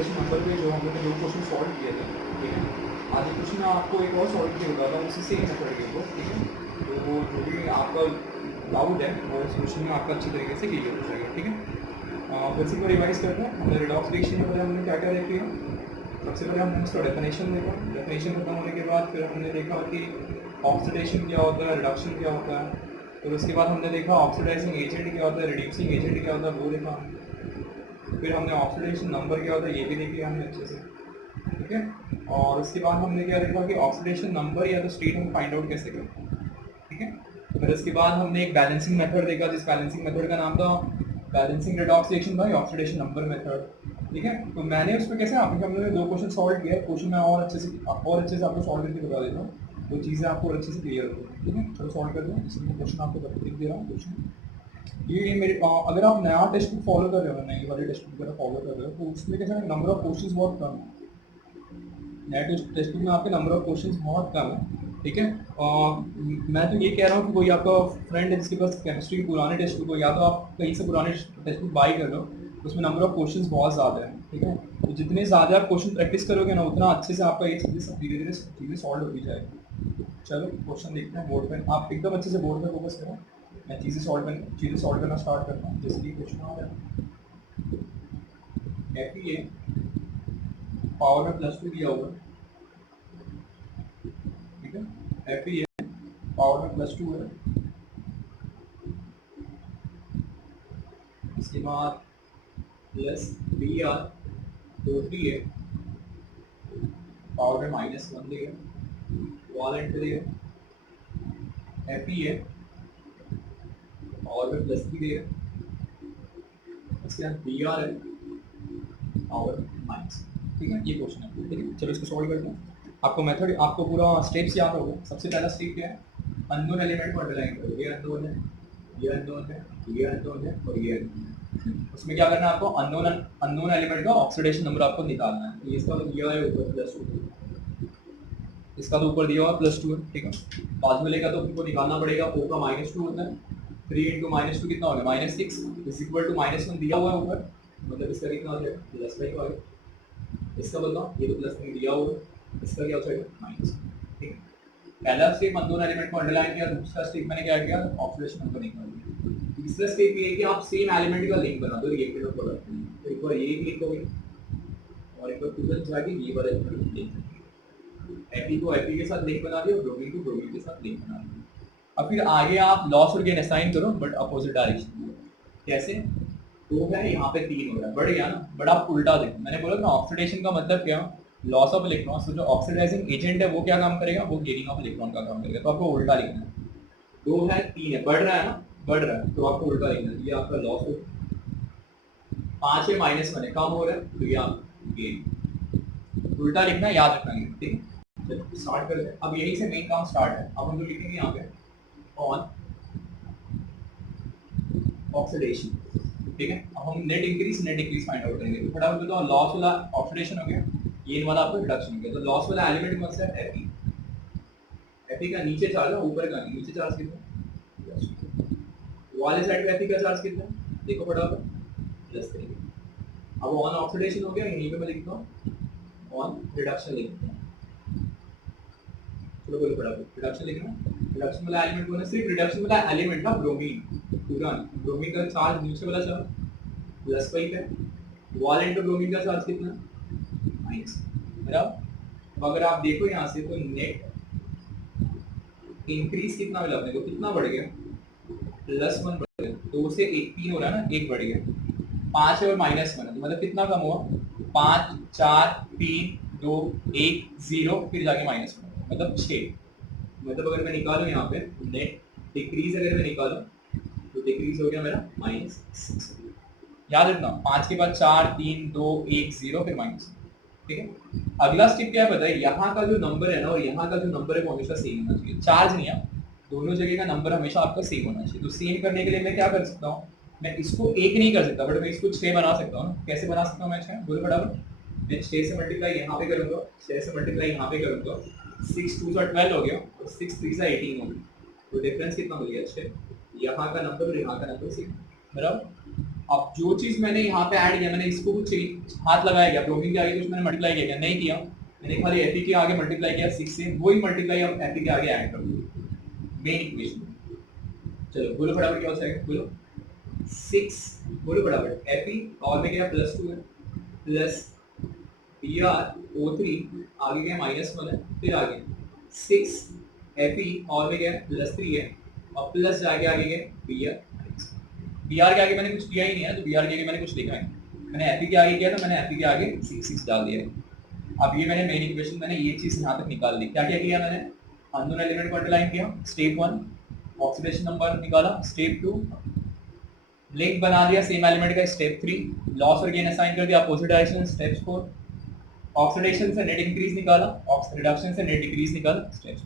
Oxidation number पे जो हम लोग ने 2 क्वेश्चन सॉल्व किए थे, ठीक है। आज एक क्वेश्चन मैं आपको एक और सॉल्व करके बताता हूँ उसी सेम मेथड के ऊपर, ठीक है। तो वो जो भी आपका डाउट है वो इस क्वेश्चन में आपका अच्छी तरीके से क्लियर हो जाएगा, ठीक है। फिर से एक बार रिवाइज करते हैं। हमने रिडॉक्स रिएक्शन के बारे में हमने क्या क्या देख लिया। सबसे पहले हमने इसका डेफिनेशन देखा। डेफिनेशन खत्म होने के बाद फिर हमने देखा कि ऑक्सीडेशन क्या होता है, रिडक्शन क्या होता है। फिर उसके बाद हमने देखा ऑक्सीडाइजिंग एजेंट क्या होता है, रिड्यूसिंग एजेंट क्या होता है, वो देखा। फिर हमने ऑक्सीडेशन नंबर क्या होता है ये भी देख लिया हमने अच्छे से, ठीक है। और उसके बाद हमने क्या देखा कि ऑक्सीडेशन नंबर या तो स्टेट हम फाइंड आउट कैसे करते हैं, ठीक है। फिर उसके बाद हमने एक बैलेंसिंग मेथड देखा, जिस बैलेंसिंग मेथड का नाम था balancing redox reaction by oxidation number method, ठीक है। तो मैंने उसमें कैसे आपके हमने 2 क्वेश्चन सॉल्व किया। क्वेश्चन मैं और अच्छे से आपको सॉल्व करके बता देता हूँ, वो चीज़ें आपको अच्छे से क्लियर हो जाएगी, ठीक है। चलो सॉल्व करते हैं। इसमें क्वेश्चन आपको लिख दे रहा हूँ। क्वेश्चन ये मेरे अगर आप नया टेक्स्ट बुक फॉलो कर रहे हो, नई वाली टेक्स्ट बुक अगर फॉलो कर रहे हो, तो उसमें कैसा नंबर ऑफ क्वेश्चंस बहुत कम है। नया टेक्स्ट बुक में आपके नंबर ऑफ क्वेश्चंस बहुत कम है, ठीक है। मैं तो ये कह रहा हूँ कि कोई आपका फ्रेंड है जिसके पास केमिस्ट्री की पुराने टेक्स्ट बुक हो, या तो आप कहीं से पुराने टेक्स्ट बुक बाई कर लो, उसमें नंबर ऑफ क्वेश्चंस बहुत ज़्यादा है, ठीक है। तो जितने ज़्यादा आप क्वेश्चन प्रैक्टिस करोगे ना, उतना अच्छे से आपका ये चीज़ें सब धीरे धीरे चीज़ें सॉल्व होती जाएगी। चलो क्वेश्चन देखते हैं बोर्ड पे। आप एकदम अच्छे से बोर्ड पे फोकस करो। मैं चीज़ें सॉल्व करना स्टार्ट करता हूँ। जैसे कि क्वेश्चन आ रहा है एफ ए पावर में +2 दिया हुआ है, ठीक है। एफ ए पावर में +2 है। इसके बाद प्लस बी आर टोटली है पावर में -1 देगा, वाल एंटर देगा। एफ ई है पावर में +3 देगा। इसके बाद बी आर है पावर माइनस, ठीक है। ये क्वेश्चन है, ठीक है। चलो इसको सॉल्व करते हैं। आपको मेथड आपको पूरा स्टेप्स याद होगा। सबसे पहला स्टेप क्या है, अननोन एलिमेंट को अंडरलाइन करो। ये अननोन है, ये अननोन है, ये अननोन है और ये अननोन है। उसमें क्या करना है आपको, अननोन एलिमेंट का ऑक्सीडेशन नंबर आपको निकालना है। तो इसका तो दिया है ऊपर +2, इसका तो ऊपर दिया हुआ +2 है, ठीक है। बाद में लेगा तो आपको निकालना पड़ेगा। ओ का -2 होता है, 3 × -2 कितना हो गया, -6 = -1 दिया हुआ है ऊपर, मतलब इसका कितना हो जाएगा +5 हो गया। इसका बताओ, ये तो +3 दिया हुआ है, इसका क्या हो जाएगा माइनस, ठीक है। पहला स्टेप अननोन एलिमेंट को अंडरलाइन किया। दूसरा स्टेप मैंने क्या किया, ऑक्सीडेशन नंबर निकाल दिया। तीसरा स्टेप ये है कि आप सेम एलिमेंट का लिंक बना दो रिएक्टेंट और प्रोडक्ट में। तो एक बार ये लिंक हो गया और एक बार तुरंत जाके ये वाला लिंक, एफई को एफई के साथ लिंक बना दिया और ब्रोमीन को ब्रोमीन के साथ लिंक बना दिया। अब फिर आगे आप लॉस और गेन असाइन करो, बट अपोजिट डायरेक्शन में। कैसे, 2 है यहाँ पे 3 हो रहा है, बढ़ गया ना। बट आप उल्टा देखो, मैंने बोला ना ऑक्सीडेशन का मतलब क्या, लॉस ऑफ इलेक्ट्रॉन्स। तो जो ऑक्सीडाइजिंग एजेंट है वो क्या काम करेगा, वो गेनिंग ऑफ इलेक्ट्रॉन का काम करेगा। तो आपको उल्टा लिखना है। 2 है 3 है, बढ़ रहा है ना, बढ़ रहा है, तो आपको उल्टा लिखना है। ये आपका लॉस हो, 5 है -1 है, कम हो रहा है, तो ये आप गेन। उल्टा लिखना है, याद रखना है, ठीक है। चलो स्टार्ट करते हैं। अब यहीं से मेन काम स्टार्ट है। अब हम लोग लिखेंगे यहाँ पे ऑन ऑक्सीडेशन, ठीक है। अब हम नेट इंक्रीज फाइंड आउट करेंगे। तो फटाफट बताओ, लॉस वाला ऑक्सीडेशन हो गया, गेन वाला आपको रिडक्शन हो गया। तो लॉस वाला एलिमेंट कौन सा है, एफई। एफई का नीचे चार्ज है, ऊपर का नहीं। नीचे चार्ज कितना, वाले साइड पे एफई का चार्ज कितना है, देखो फटाफट +3। अब ऑन ऑक्सीडेशन हो गया, यहीं पे मैं लिखता हूँ ऑन रिडक्शन लिखता हूँ। चलो बोलो फटाफट, रिडक्शन लिखना। रिडक्शन वाला एलिमेंट कौन है, सिर्फ रिडक्शन वाला एलिमेंट ना, ब्रोमीन पूरा। ब्रोमीन का चार्ज नीचे वाला चार्ज +5 है, वॉल एंड ब्रोमीन का चार्ज कितना माइनस। बराबर। अगर आप देखो यहाँ से तो नेट इंक्रीज कितना मिला अपने को, कितना बढ़ गया, +1 बढ़ गया। 2 से 1 3 हो रहा है ना, 1 बढ़ गया। 5 है और -1 है, तो मतलब कितना कम हुआ, 5 4 3 2 1 0 फिर जाके -1, मतलब 6। मतलब अगर मैं निकालूं यहाँ पे नेट डिक्रीज, अगर मैं निकालूं तो डिक्रीज हो गया मेरा -6। याद रखना, 5 के बाद 4 3 2 1 0 फिर -, ठीक है। अगला स्टेप क्या है पता है, यहाँ का जो नंबर है ना और यहाँ का जो नंबर है वो हमेशा सेम होना चाहिए। चार्ज नहीं है, दोनों जगह का नंबर हमेशा आपका सेम होना चाहिए। तो सेम करने के लिए मैं क्या कर सकता हूँ, मैं इसको 1 नहीं कर सकता, बट मैं इसको 6 बना सकता हूँ। कैसे बना सकता हूँ मैं 6, बोलो फटाफट। मैं 6 से मल्टीप्लाई यहाँ पे करूँगा, 6 से मल्टीप्लाई यहाँ पे करूँगा, 6 2 सा 12 हो गया और 6 3 सा 18 हो गया। तो डिफरेंस कितना हो गया, 6। यहाँ का नंबर और यहाँ का नंबर सेम, बराबर। अब जो चीज मैंने यहाँ पे ऐड किया, मैंने इसको कुछ हाथ लगाया गया, ब्रोमीन के आगे कुछ मैंने मल्टीप्लाई किया, नहीं किया, मैंने खाली एफ के आगे मल्टीप्लाई किया 6 से, वही मल्टीप्लाई अब एफ के आगे ऐड कर दूँ मेन इक्वेशन। चलो बोलो फटाफट क्या हो जाएगा, बोलो 6, बोलो फटाफट एफ और में क्या +2 है प्लस BrO3 आगे क्या -1 है, फिर आगे 6 Fe और में क्या +3 है और प्लस जाके आगे क्या Br के आगे मैंने कुछ किया ही नहीं है, तो Br के आगे मैंने कुछ लिखा है, मैंने Fe के आगे किया, तो मैंने Fe के आगे 6 डाल दिया है। अब ये मैंने मेन इक्वेशन, मैंने ये चीज यहाँ तक निकाल ली। क्या क्या किया मैंने, अननोन एलिमेंट को अंडरलाइन किया, स्टेप 1 ऑक्सीडेशन नंबर निकाला, स्टेप 2 लिंक बना दिया सेम एलिमेंट का, स्टेप 3 लॉस और गेन असाइन कर दिया अपोजिट डायरेक्शन, स्टेप 4 ऑक्सीडेशन से नेट इंक्रीज निकाला, रिडक्शन से नेट डिक्रीज निकाला, स्टेप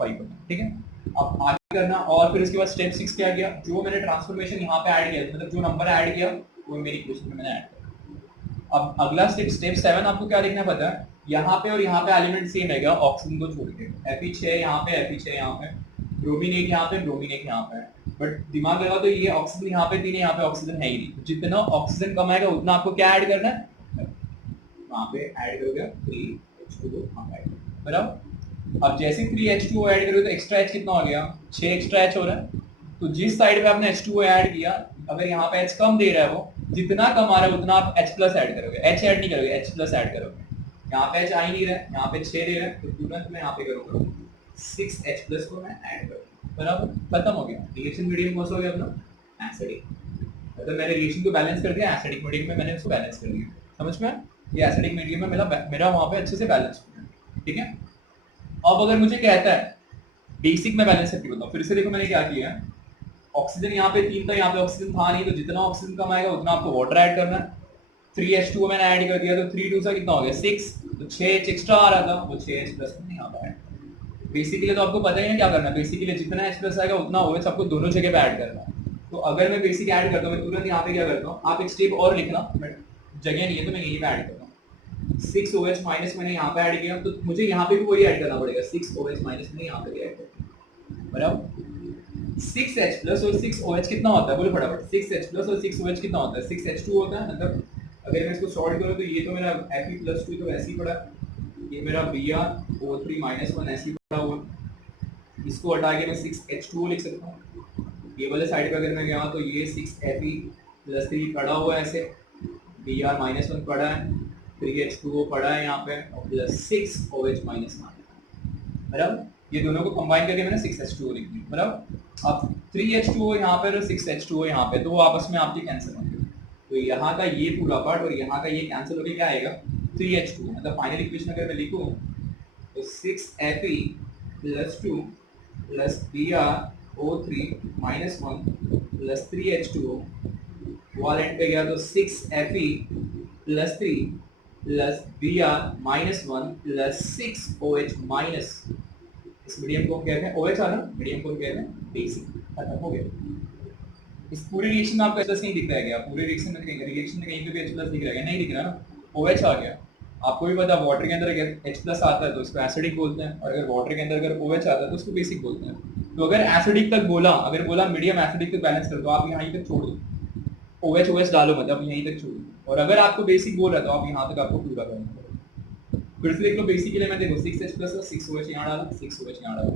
5। ठीक है, अब आगे करना, और फिर उसके बाद स्टेप 6 क्या किया, जो मैंने ट्रांसफॉर्मेशन यहाँ पे ऐड किया, मतलब जो नंबर ऐड किया वो मेरी इक्वेशन में मैंने ऐड किया। अब अगला स्टेप 7 आपको क्या देखना पता है, यहाँ पे और यहाँ पे एलिमेंट सेम रहेगा ऑक्सीजन को छोड़ के, Fe6 यहाँ पे, Fe6 यहाँ पे, ब्रोमीन 1 यहाँ पे, ब्रोमीन 1 यहाँ पे, बट दिमाग लगा तो ये ऑक्सीजन यहाँ पे 3 है, यहाँ पे ऑक्सीजन है ही नहीं, जितना ऑक्सीजन कम आएगा उतना आपको क्या ऐड करना है, वहाँ पे ऐड करोगे 3H2O बराबर। अब जैसे 3H2O ऐड करोगे तो एक्स्ट्रा H कितना हो गया, 6 एक्स्ट्रा H हो रहा है, तो जिस साइड पे आपने H2O ऐड किया, अगर यहाँ पे H कम दे रहा है, वो जितना कम आ रहा है उतना आप H प्लस ऐड करोगे, H ऐड नहीं करोगे, H प्लस ऐड करोगे। यहाँ पे H आ ही नहीं रहा है, यहाँ पे 6 दे रहा है, तो तुरंत मैं यहाँ पे करूँगा 6H प्लस को मैं ऐड करूँगा, बराबर, खत्म हो गया। रिएक्शन मीडियम कौन सा हो गया अपना, एसिडिक। मतलब मैंने रिएक्शन को बैलेंस कर दिया, एसिडिक मीडियम में मैंने उसको बैलेंस कर दिया, समझ में, ये एसिडिक मीडियम में मेरा वहाँ पे अच्छे से बैलेंस हो गया। ठीक है, अब अगर मुझे कहता है बेसिक में बैलेंस करके बताओ, फिर से देखो मैंने क्या किया है, ऑक्सीजन यहाँ पे 3 था, यहाँ पे ऑक्सीजन था नहीं, तो जितना ऑक्सीजन कम आएगा उतना आपको वाटर ऐड करना है। 3H2O मैंने ऐड कर दिया, तो 3 2 सा कितना हो गया 6, तो 6H एक्स्ट्रा आ रहा था, वो 6H प्लस में यहाँ पे ऐड। बेसिकली तो आपको पता ही है क्या करना है, बेसिकली जितना H प्लस आएगा उतना OH आपको दोनों जगह पे ऐड करना है। तो अगर मैं बेसिक ऐड करता हूँ, मैं तुरंत यहाँ पे क्या करता हूँ, आप एक स्टेप और लिखना, जगह नहीं है तो मैं यहीं पे ऐड करता हूँ। 6OH माइनस मैंने यहाँ पे ऐड किया, तो मुझे यहाँ पे भी वही ऐड करना पड़ेगा, 6OH माइनस मैंने यहाँ पे भी ऐड किया, बराबर। 6H प्लस और 6OH कितना होता है, बोलो फटाफट, 6H प्लस और 6OH कितना होता है, 6H2 होता है। मतलब अगर मैं इसको सॉल्व करूँ तो ये तो मेरा Fe+2 तो ऐसे ही पड़ा, ये मेरा BrO3 -1 ऐसे ही पड़ा हुआ, इसको हटा के मैं 6H2O लिख सकता हूँ। ये वाले साइड पे अगर मैं गया तो ये 6Fe+3 पड़ा हुआ है, ऐसे Br -1 पड़ा है, 3H2O पड़ा है यहाँ पे, और प्लस 6OH माइनस बराबर। ये दोनों को कंबाइन करके मैंने 6H2O लिख दिया, बराबर। अब 3H2O यहाँ पे और 6H2O यहाँ पे, तो वो आपस में आपके कैंसिल होंगे, तो यहाँ का ये पूरा पार्ट और यहाँ का ये कैंसिल होके क्या आएगा 3H2O। मतलब फाइनल इक्वेशन अगर मैं लिखूँ तो 6Fe+2 plus BrO3 -1 plus 3H2O, वो एंड पे गया तो 6Fe+3 plus Br -1 plus 6OH minus, इस मीडियम को कहते हैं OH वाला, मीडियम को कहते हैं बेसिक। खत्म हो गया। इस पूरे रिएक्शन में आपको H+ नहीं दिख रहा है क्या, पूरे रिएक्शन में कहीं पे भी H+ दिख रहा है, नहीं दिख रहा ना, OH आ गया। आपको भी पता है वाटर के अंदर अगर H+ आता है तो उसको एसिडिक बोलते हैं, और अगर वाटर के अंदर अगर OH आता है तो उसको बेसिक बोलते हैं। तो अगर एसिडिक तक बोला, अगर बोला मीडियम एसिडिक तक बैलेंस कर दो, आप यहाँ तक छोड़ दो, OH डालो, मतलब यहीं तक छोड़ दो। और अगर आपको बेसिक बोल रहा है तो आप यहाँ तक आपको पूरा करना है। फिर से देख लो, बेसिक एलिमेंट देखो 6H प्लस और 6OH यहाँ डाला, 6OH यहाँ डाला,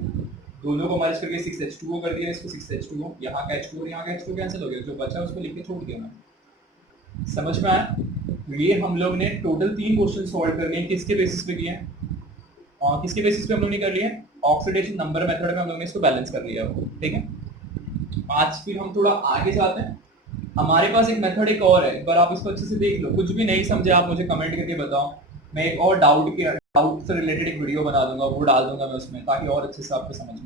दोनों को मर्ज करके 6H2O कर दिया, इसको 6H2O, यहाँ का H2 और यहाँ का H2 कैंसिल हो गया, जो बचा उसको लिख के छोड़ दिया मैं। समझ में आया? ये हम लोग ने टोटल 3 क्वेश्चन सॉल्व कर लिए, किसके बेसिस पे किए हैं, और किसके बेसिस पे हम लोग ने कर लिए, ऑक्सीडेशन नंबर मेथड में हम लोग ने इसको बैलेंस कर लिया। ठीक है, आज फिर हम थोड़ा आगे जाते हैं। हमारे पास एक मेथड एक और है, एक बार आप इसको अच्छे से देख लो, कुछ भी नहीं समझे आप मुझे कमेंट करके बताओ, मैं एक और डाउट से रिलेटेड एक वीडियो बना दूंगा, वो डाल दूंगा मैं उसमें, ताकि और अच्छे से आपको समझ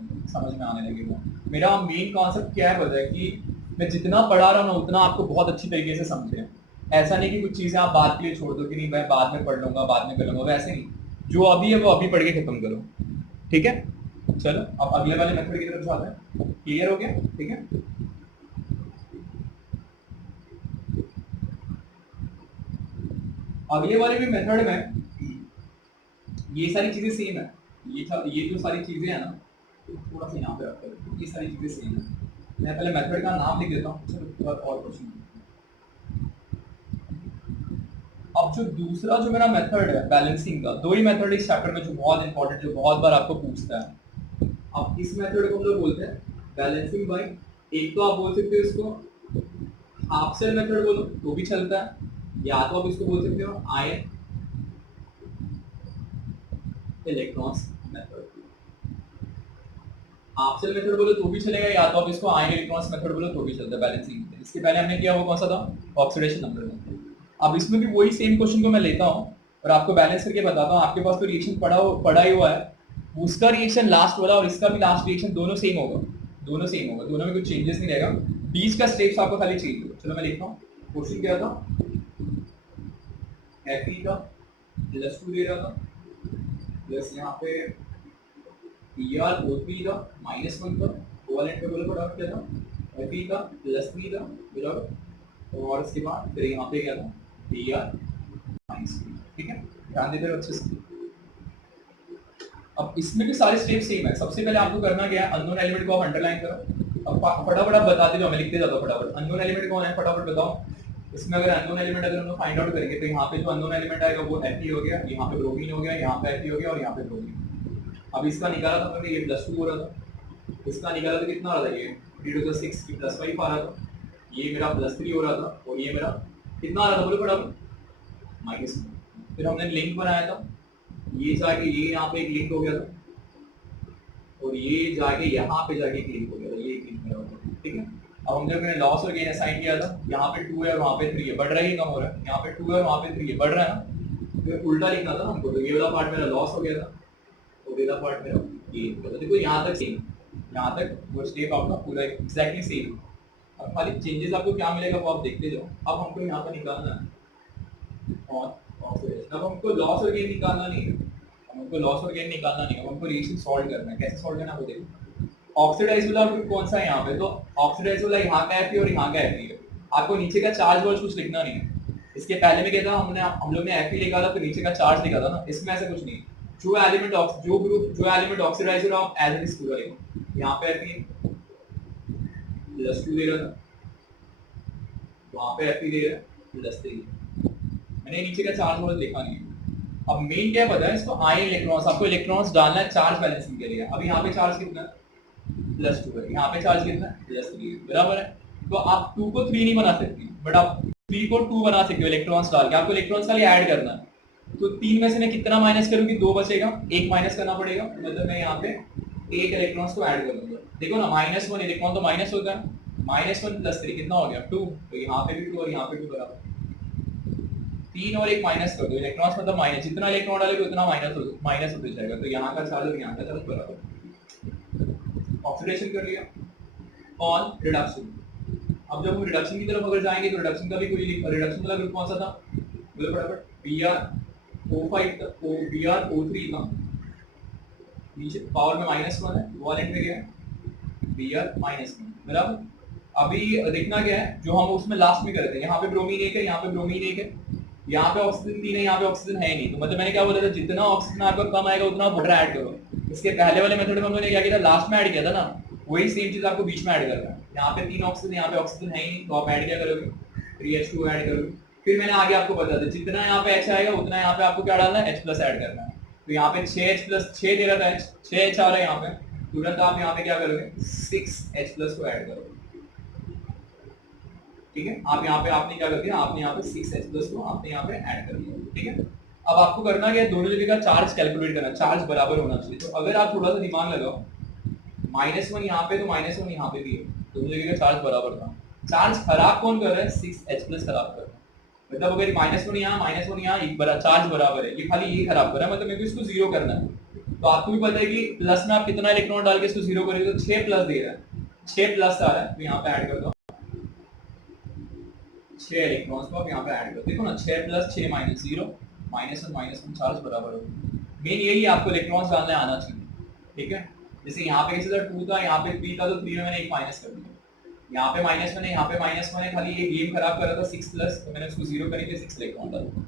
में आने लगेगा। मेरा मेन कॉन्सेप्ट क्या है पता है, कि मैं जितना पढ़ा रहा हूँ ना उतना आपको बहुत अच्छी तरीके से समझे। ऐसा नहीं कि कुछ चीज़ें आप बाद के लिए छोड़ दो कि नहीं मैं बाद में पढ़ लूंगा, बाद में कर लूंगा, वैसे नहीं, जो अभी है वो अभी पढ़ के खत्म करो। ठीक है, चलो अब अगले वाले मेथड की तरफ जाते हैं। क्लियर हो गया? ठीक है, अगले वाले भी मेथड में ये सारी चीजें सेम है, ये जो सारी चीजें हैं ना, थोड़ा सा यहाँ पे रखते हैं, ये सारी चीजें सेम है। मैं पहले मेथड का नाम लिख देता हूँ, और क्वेश्चन अब जो दूसरा जो मेरा मेथड है बैलेंसिंग का, दो ही मेथड इस चैप्टर में जो बहुत इंपॉर्टेंट, जो बहुत बार आपको पूछता है। अब इस मेथड को हम लोग बोलते हैं बैलेंसिंग बाय, एक तो आप बोल सकते हो इसको हाफ सेल मेथड बोलो तो भी चलता है, या तो आप इसको बोल सकते हो ion electrons method. Half cell method बोलो तो भी चलेगा, या तो आप इसको आयन इलेक्ट्रॉन्स मेथड बोलो तो भी चलता है बैलेंसिंग। इसके पहले हमने किया वो कौन सा था, ऑक्सीडेशन नंबर मेथड। अब इसमें भी वही सेम क्वेश्चन को मैं लेता हूँ और आपको बैलेंस करके बताता हूँ। आपके पास तो रिएक्शन पड़ा ही हुआ है, उसका रिएक्शन लास्ट वाला और इसका भी लास्ट रिएक्शन दोनों सेम होगा, दोनों सेम होगा, दोनों में कुछ चेंजेस नहीं रहेगा, बीच का स्टेप्स आपको खाली चेंज होगा। चलो मैं लिखता हूँ क्वेश्चन क्या था, Fe का +2 दे रहा था, प्लस यहाँ पे PrO3 का -1 का कोवेलेंट पे बोला प्रोडक्ट क्या था, Fe का +3 था बराबर, और उसके बाद फिर यहाँ पे क्या था Br -3। ठीक है, ध्यान देते रहो अच्छे से। अब इसमें भी सारे स्टेप सेम है। सबसे पहले आपको करना क्या है, अननोन एलिमेंट को आप अंडरलाइन करो। अब फटाफट आप बताते जाओ, मैं लिखते जाता हूँ फटाफट। अननोन एलिमेंट कौन है फटाफट बताओ। इसमें अगर अननोन एलिमेंट अगर हम लोग फाइंड आउट करेंगे तो यहाँ पे जो अननोन एलिमेंट आएगा वो Fe हो गया, यहाँ पे ब्रोमीन हो गया, यहाँ पे Fe हो गया और यहाँ पे ब्रोमीन। अब इसका निकाला था हमने, ये +2 हो रहा था, इसका निकाला तो कितना आ रहा था, ये 3 to the 6 +5 आ रहा था, ये मेरा +3 हो रहा था, और ये मेरा कितना आ रहा था बोलो फटाफट -1। फिर हमने लिंक बनाया था, ये जाके ये यहाँ पे एक लिंक हो गया था, और ये जाके यहाँ पे जाके एक लिंक हो गया था, ये एक लिंक हो गया। ठीक है, अब हम जब मैंने लॉस और गेन असाइन किया था, यहाँ पे 2 है और वहाँ पे 3 है, बढ़ रहा है कम हो रहा है, यहाँ पे 2 है और वहाँ पे 3 है, बढ़ रहा है ना, फिर उल्टा लिखना था हमको। तो ये वाला पार्ट मेरा लॉस हो गया था और ये वाला पार्ट मेरा गेन हो गया था। देखो यहाँ तक सेम, यहाँ तक वो स्टेप आपका पूरा एग्जैक्टली सेम। अब खाली चेंजेस आपको क्या मिलेगा वो आप देखते जाओ। अब हमको यहाँ पर निकालना है और अब हमको लॉस और गेन निकालना नहीं है, हमको लॉस और गेन निकालना नहीं है, हमको रिएक्शन सॉल्व करना है। कैसे सॉल्व करना है वो देखो। ऑक्सीडाइज वाला कौन सा है यहाँ पे, तो ऑक्सीडाइज वाला यहाँ का Fe और यहाँ का Fe है। आपको नीचे का चार्ज वर्ड कुछ लिखना नहीं है। इसके पहले में क्या था, हम लोग ने Fe लिखा था तो नीचे का चार्ज लिखा था ना, इसमें ऐसा कुछ नहीं। जो एलिमेंट ऑक्सीडाइज हो रहा है एज इट इज पूरा लिखो। यहाँ पे Fe +2 दे रहा था, वहाँ पे Fe दे रहा है +3, मैंने नीचे का चार्ज वर्ड लिखा नहीं है। अब मेन क्या पता है इसको, आयन इलेक्ट्रॉन्स, आपको इलेक्ट्रॉन्स डालना है चार्ज बैलेंसिंग के लिए। अब यहाँ पे चार्ज कितना है +2 है, यहाँ पे चार्ज कितना है +3 बराबर है। तो आप 2 को 3 नहीं बना सकते, बट आप 3 को 2 बना सकते हो इलेक्ट्रॉन्स डाल के। आपको इलेक्ट्रॉन्स खाली ऐड करना है। तो 3 में से मैं कितना माइनस करूंगी, 2 बचेगा, 1 माइनस करना पड़ेगा, मतलब मैं यहाँ पे 1 इलेक्ट्रॉन्स को ऐड करूंगा। देखो ना -1 इलेक्ट्रॉन तो माइनस होता है, -1 + 3 कितना हो गया 2, तो यहाँ पे भी 2 और यहाँ पे 2 बराबर 3 और 1 माइनस कर दो, इलेक्ट्रॉन्स मतलब माइनस, जितना इलेक्ट्रॉन डालोगे उतना माइनस होते जाएगा। तो यहाँ का चार्ज और यहाँ का चार्ज बराबर। ऑक्सीडेशन कर लिया और रिडक्शन। अब जब हम रिडक्शन की तरफ अगर जाएंगे तो रिडक्शन का भी कोई रिडक्शन वाला ग्रुप कौन सा था, बोलो फटाफट, BrO5 था, BrO3 था, नीचे पावर में -1 है, वॉलेंट में क्या है Br -1 बराबर। अभी देखना क्या है जो हम उसमें लास्ट में करते हैं, यहाँ पे ब्रोमीन 1 है, यहाँ पे ब्रोमीन 1 है, यहाँ पे ऑक्सीजन 3 है, यहाँ पे ऑक्सीजन है नहीं। तो मतलब मैंने क्या बोला था, जितना ऑक्सीजन आपका कम आएगा उतना वाटर ऐड करो। इसके पहले वाले मेथड में हमने क्या किया था, लास्ट में ऐड किया था ना, वही सेम चीज आपको बीच में ऐड करना है। यहाँ पे 3 ऑक्सीजन, यहाँ पे ऑक्सीजन है ही नहीं, तो आप ऐड क्या करोगे 3H2 ऐड करोगे। फिर मैंने आगे आपको बता दिया जितना यहाँ पे H आएगा उतना यहाँ पे आपको क्या डालना है H+ ऐड करना है। तो यहाँ पे 6H+6 दे रहा था, 6H आ रहा है यहाँ पे, तुरंत आप यहाँ पे क्या करोगे 6H+ को ऐड करोगे। ठीक है, आप यहाँ पे आपने क्या कर दिया, आपने यहाँ पे 6H+ को आपने यहाँ पे ऐड कर दिया। ठीक है, अब आपको करना क्या है, दोनों जगह का चार्ज कैलकुलेट करना, चार्ज बराबर होना चाहिए। तो अगर आप थोड़ा सा दिमाग लगाओ, -1 यहाँ पे तो -1 यहाँ पे भी है, दोनों जगह का चार्ज बराबर था। चार्ज खराब कौन कर रहा है, 6H+ खराब कर रहा है। मतलब अगर -1 यहाँ एक बड़ा चार्ज बराबर है, ये खाली ये खराब कर रहा है, मतलब मेरे को इसको 0 करना है। तो आपको भी पता है कि प्लस में आप कितना इलेक्ट्रॉन डाल के इसको 0 करेंगे, तो 6+ दे रहा है, 6+ आ रहा है, तो यहाँ पे ऐड कर दो 6 इलेक्ट्रॉन्स को आप यहाँ पे ऐड करो। देखो ना 6 + 6 -0, -1 चार्ज बराबर होगा। मेन यही आपको इलेक्ट्रॉन्स डालने आना चाहिए। ठीक है, जैसे यहाँ पे कैसे था 2 था, यहाँ पे 3 था, तो 3 में मैंने 1 माइनस कर दिया, यहाँ पे -1 है, यहाँ पे -1 है, खाली ये गेम खराब कर रहा था 6+, तो मैंने उसको 0 करके 6 इलेक्ट्रॉन डाल दिया।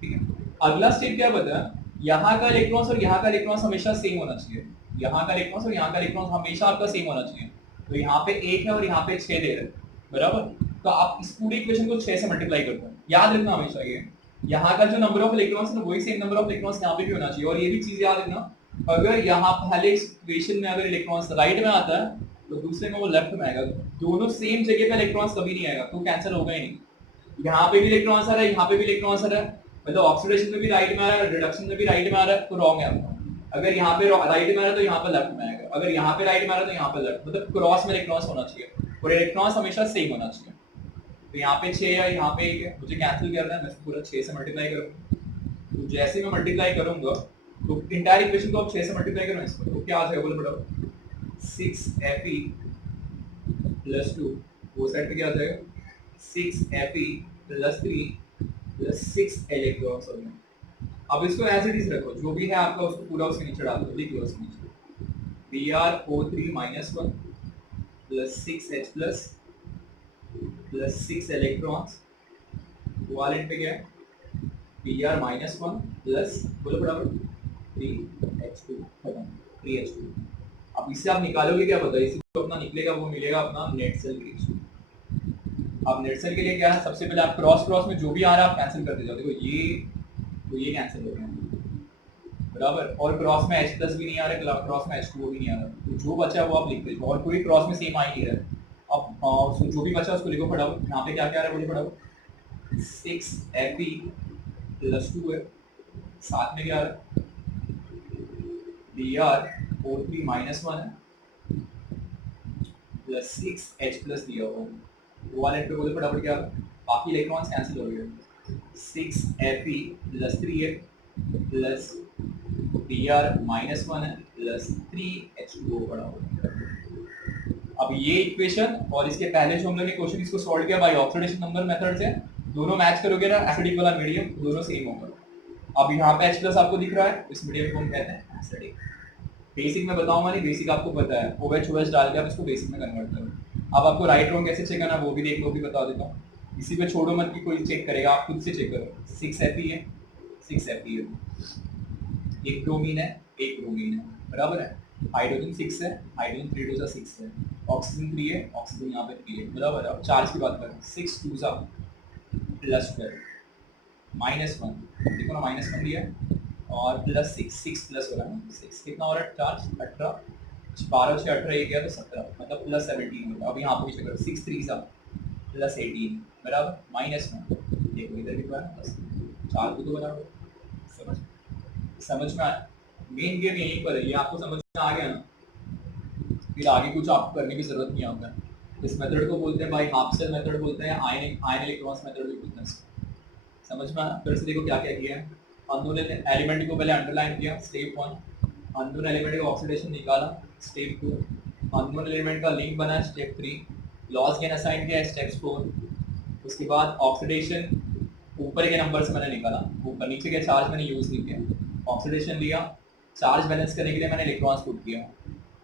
ठीक है, अगला स्टेप क्या बता, यहाँ का इलेक्ट्रॉन्स और यहाँ का इलेक्ट्रॉन्स हमेशा सेम होना चाहिए। यहाँ का इलेक्ट्रॉन्स और यहाँ का इलेक्ट्रॉन्स हमेशा आपका सेम होना चाहिए। तो यहाँ पे 1 है और यहाँ पे 6 दे रहे हैं बराबर। तो आप इस पूरी इक्वेशन को 6 से मल्टीप्लाई करते हैं, याद रखना हमेशा ये यहाँ का जो नंबर ऑफ इलेक्ट्रॉन्स है वही सेम नंबर ऑफ इलेक्ट्रॉन्स यहाँ पे भी होना चाहिए। और ये भी चीज याद रखना, अगर यहाँ पहले इक्वेशन में अगर इलेक्ट्रॉन्स राइट में आता है तो दूसरे में वो लेफ्ट में आएगा। दोनों सेम जगह पे इलेक्ट्रॉन्स कभी नहीं आएगा, तो कैंसिल होगा ही नहीं। यहाँ पे भी इलेक्ट्रॉन्स आ रहा है, यहाँ पे भी इलेक्ट्रॉन्स आ रहा है, मतलब ऑक्सीडेशन में भी राइट में आ रहा है, रिडक्शन में भी राइट में आ रहा है, तो रॉन्ग है आपका। अगर यहाँ पे राइट में आ रहा है तो यहाँ पे लेफ्ट में आएगा, अगर यहाँ पे राइट में आ रहा है तो यहाँ पे लेफ्ट, मतलब क्रॉस में इलेक्ट्रॉन्स होना चाहिए और इलेक्ट्रॉन्स हमेशा सेम होना चाहिए। तो यहाँ पे 6 है, यहाँ पे 1 है, मुझे कैंसिल करना है, मैं पूरा 6 से मल्टीप्लाई करूंगा। तो जैसे मैं मल्टीप्लाई करूंगा तो इंटायर इक्वेशन को अब 6 से मल्टीप्लाई करूं इसको, तो क्या आ जाएगा बोलो बताओ, 6Fe प्लस 2, वो साइड पे क्या आ जाएगा 6Fe प्लस 3 प्लस 6 इलेक्ट्रॉन्स हो गए। अब इसको एज इट इज रखो, जो भी है आपका उसको पूरा उसके नीचे डाल दो, लिख लो उसके नीचे Br O3 -1 plus 6H plus 6 electrons, वालेंट पे क्या है Br -1 प्लस बोलो बराबर 3H2 खत्म 3H2। अब इससे आप निकालोगे क्या पता है, इसी को अपना निकलेगा वो मिलेगा अपना नेट सेल रेशियो। अब नेट सेल के लिए क्या है, सबसे पहले आप क्रॉस क्रॉस में जो भी आ रहा है आप कैंसिल करते जाओ। देखो ये तो ये कैंसिल हो गया बराबर, और क्रॉस में H+ भी नहीं आ रहा है, क्रॉस में H2O भी नहीं आ रहा, तो जो बचा है वो आप लिख दो, और कोई क्रॉस में सेम आ ही नहीं रहा है। अब जो भी बचा उसको लिखो फटाफट। यहाँ पे क्या क्या आ रहा है बोलो फटाफट, 6Fe प्लस 2 है, साथ में क्या आ रहा है Br O3 -1 है प्लस 6H प्लस दिया हुआ है, वो वाले पे बोले फटाफट क्या आ रहा है, बाकी इलेक्ट्रॉन्स कैंसिल हो गए, 6Fe प्लस 3 है प्लस Br -1 है प्लस 3H2O पड़ा हुआ है। अब ये इक्वेशन और इसके पहले जो हम लोग ने क्वेश्चन इसको सॉल्व किया बाय ऑक्सीडेशन नंबर मेथड से, दोनों मैच करोगे ना, एसिडिक वाला मीडियम दोनों सेम होगा। अब यहाँ पे H+ आपको दिख रहा है, इस मीडियम को हम कहते हैं एसिडिक। बेसिक में बताऊंगा नहीं, बेसिक आपको पता है, OH OH डाल के आप इसको बेसिक में कन्वर्ट करो। अब आपको राइट रॉन्ग कैसे चेक करना वो भी देख लो, भी बता देता हूँ, इसी पे छोड़ो मत कि कोई चेक करेगा, आप खुद से चेक करो। 6Fe है, 6Fe है, एक ब्रोमीन है, एक ब्रोमीन है, बराबर है, हाइड्रोजन 6 है, हाइड्रोजन 3 2 6 है, ऑक्सीजन 3 है, ऑक्सीजन यहाँ पे 3 है, बराबर है। अब चार्ज की बात करें, 6 2 प्लस 12 -1, देखो ना -1 दिया है, और प्लस 6 प्लस हो रहा है 6, कितना हो रहा है चार्ज 18, 12 से 18 एक गया तो 17, मतलब प्लस 17 होगा। अब यहाँ पे चेक करो, 6 3 प्लस 18 बराबर -1, देखो इधर कितना है प्लस, चार्ज को तो बराबर, समझ में आया। मेन गेम यहीं पर है, ये आपको समझ में आ गया ना, फिर आगे कुछ आपको करने की जरूरत नहीं होता। इस मेथड को बोलते हैं भाई हाफ सेल मेथड बोलते हैं, आयन इलेक्ट्रॉन्स मेथड भी बोलते हैं। समझ में आया। फिर से देखो क्या क्या किया है, अननोन एलिमेंट को पहले अंडरलाइन किया, स्टेप 1, अननोन एलिमेंट का ऑक्सीडेशन निकाला, स्टेप 2, अननोन एलिमेंट का लिंक बना, स्टेप 3, लॉस गेन असाइन किया, स्टेप 4, उसके बाद ऑक्सीडेशन ऊपर के नंबर से मैंने निकाला, ऊपर नीचे के चार्ज मैंने यूज नहीं किया, ऑक्सीडेशन लिया, चार्ज बैलेंस करने के लिए मैंने इलेक्ट्रॉन्स पुट किया,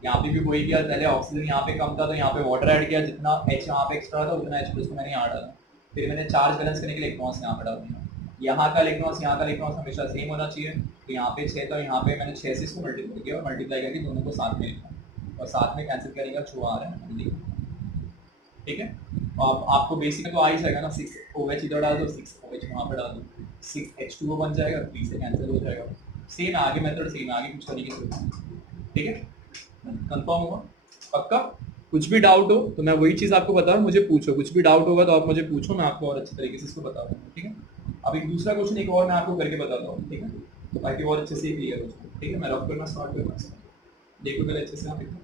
यहाँ पे भी वही किया, पहले ऑक्सीजन यहाँ पे कम था तो यहाँ पे वाटर ऐड किया, जितना H यहाँ पे एक्स्ट्रा था उतना H+ को मैंने यहाँ डाला, फिर मैंने चार्ज बैलेंस करने के लिए इलेक्ट्रॉन्स यहाँ पे डाल दिया। यहाँ का इलेक्ट्रॉन्स यहाँ का इलेक्ट्रॉन्स हमेशा सेम होना चाहिए, तो यहाँ पे 6 तो यहाँ पे मैंने 6 से इसको मल्टीप्लाई किया और मल्टीप्लाई करके दोनों को साथ में लिखा, और साथ में कैंसिल करेगा जो आ रहा है, ठीक है। अब आपको बेसिक में तो आ ही जाएगा ना, 6OH इधर डाल दो, 6OH वहाँ पर डाल दो, 6H2O बन जाएगा, 3 से कैंसिल हो जाएगा, सेम आगे मेथड सेम, आगे कुछ करने की जरूरत नहीं, ठीक है। कंफर्म हुआ पक्का। कुछ भी डाउट हो तो मैं वही चीज़ आपको बता रहा हूँ, मुझे पूछो, कुछ भी डाउट होगा तो आप मुझे पूछो, मैं आपको और अच्छे तरीके से इसको बता दूँगा, ठीक है। अब एक दूसरा क्वेश्चन एक और मैं आपको करके बताता हूँ, ठीक है, ताकि और अच्छे से क्लियर हो जाए, ठीक है। मैं रफ करना स्टार्ट करना, देखो पहले अच्छे से आप देखो।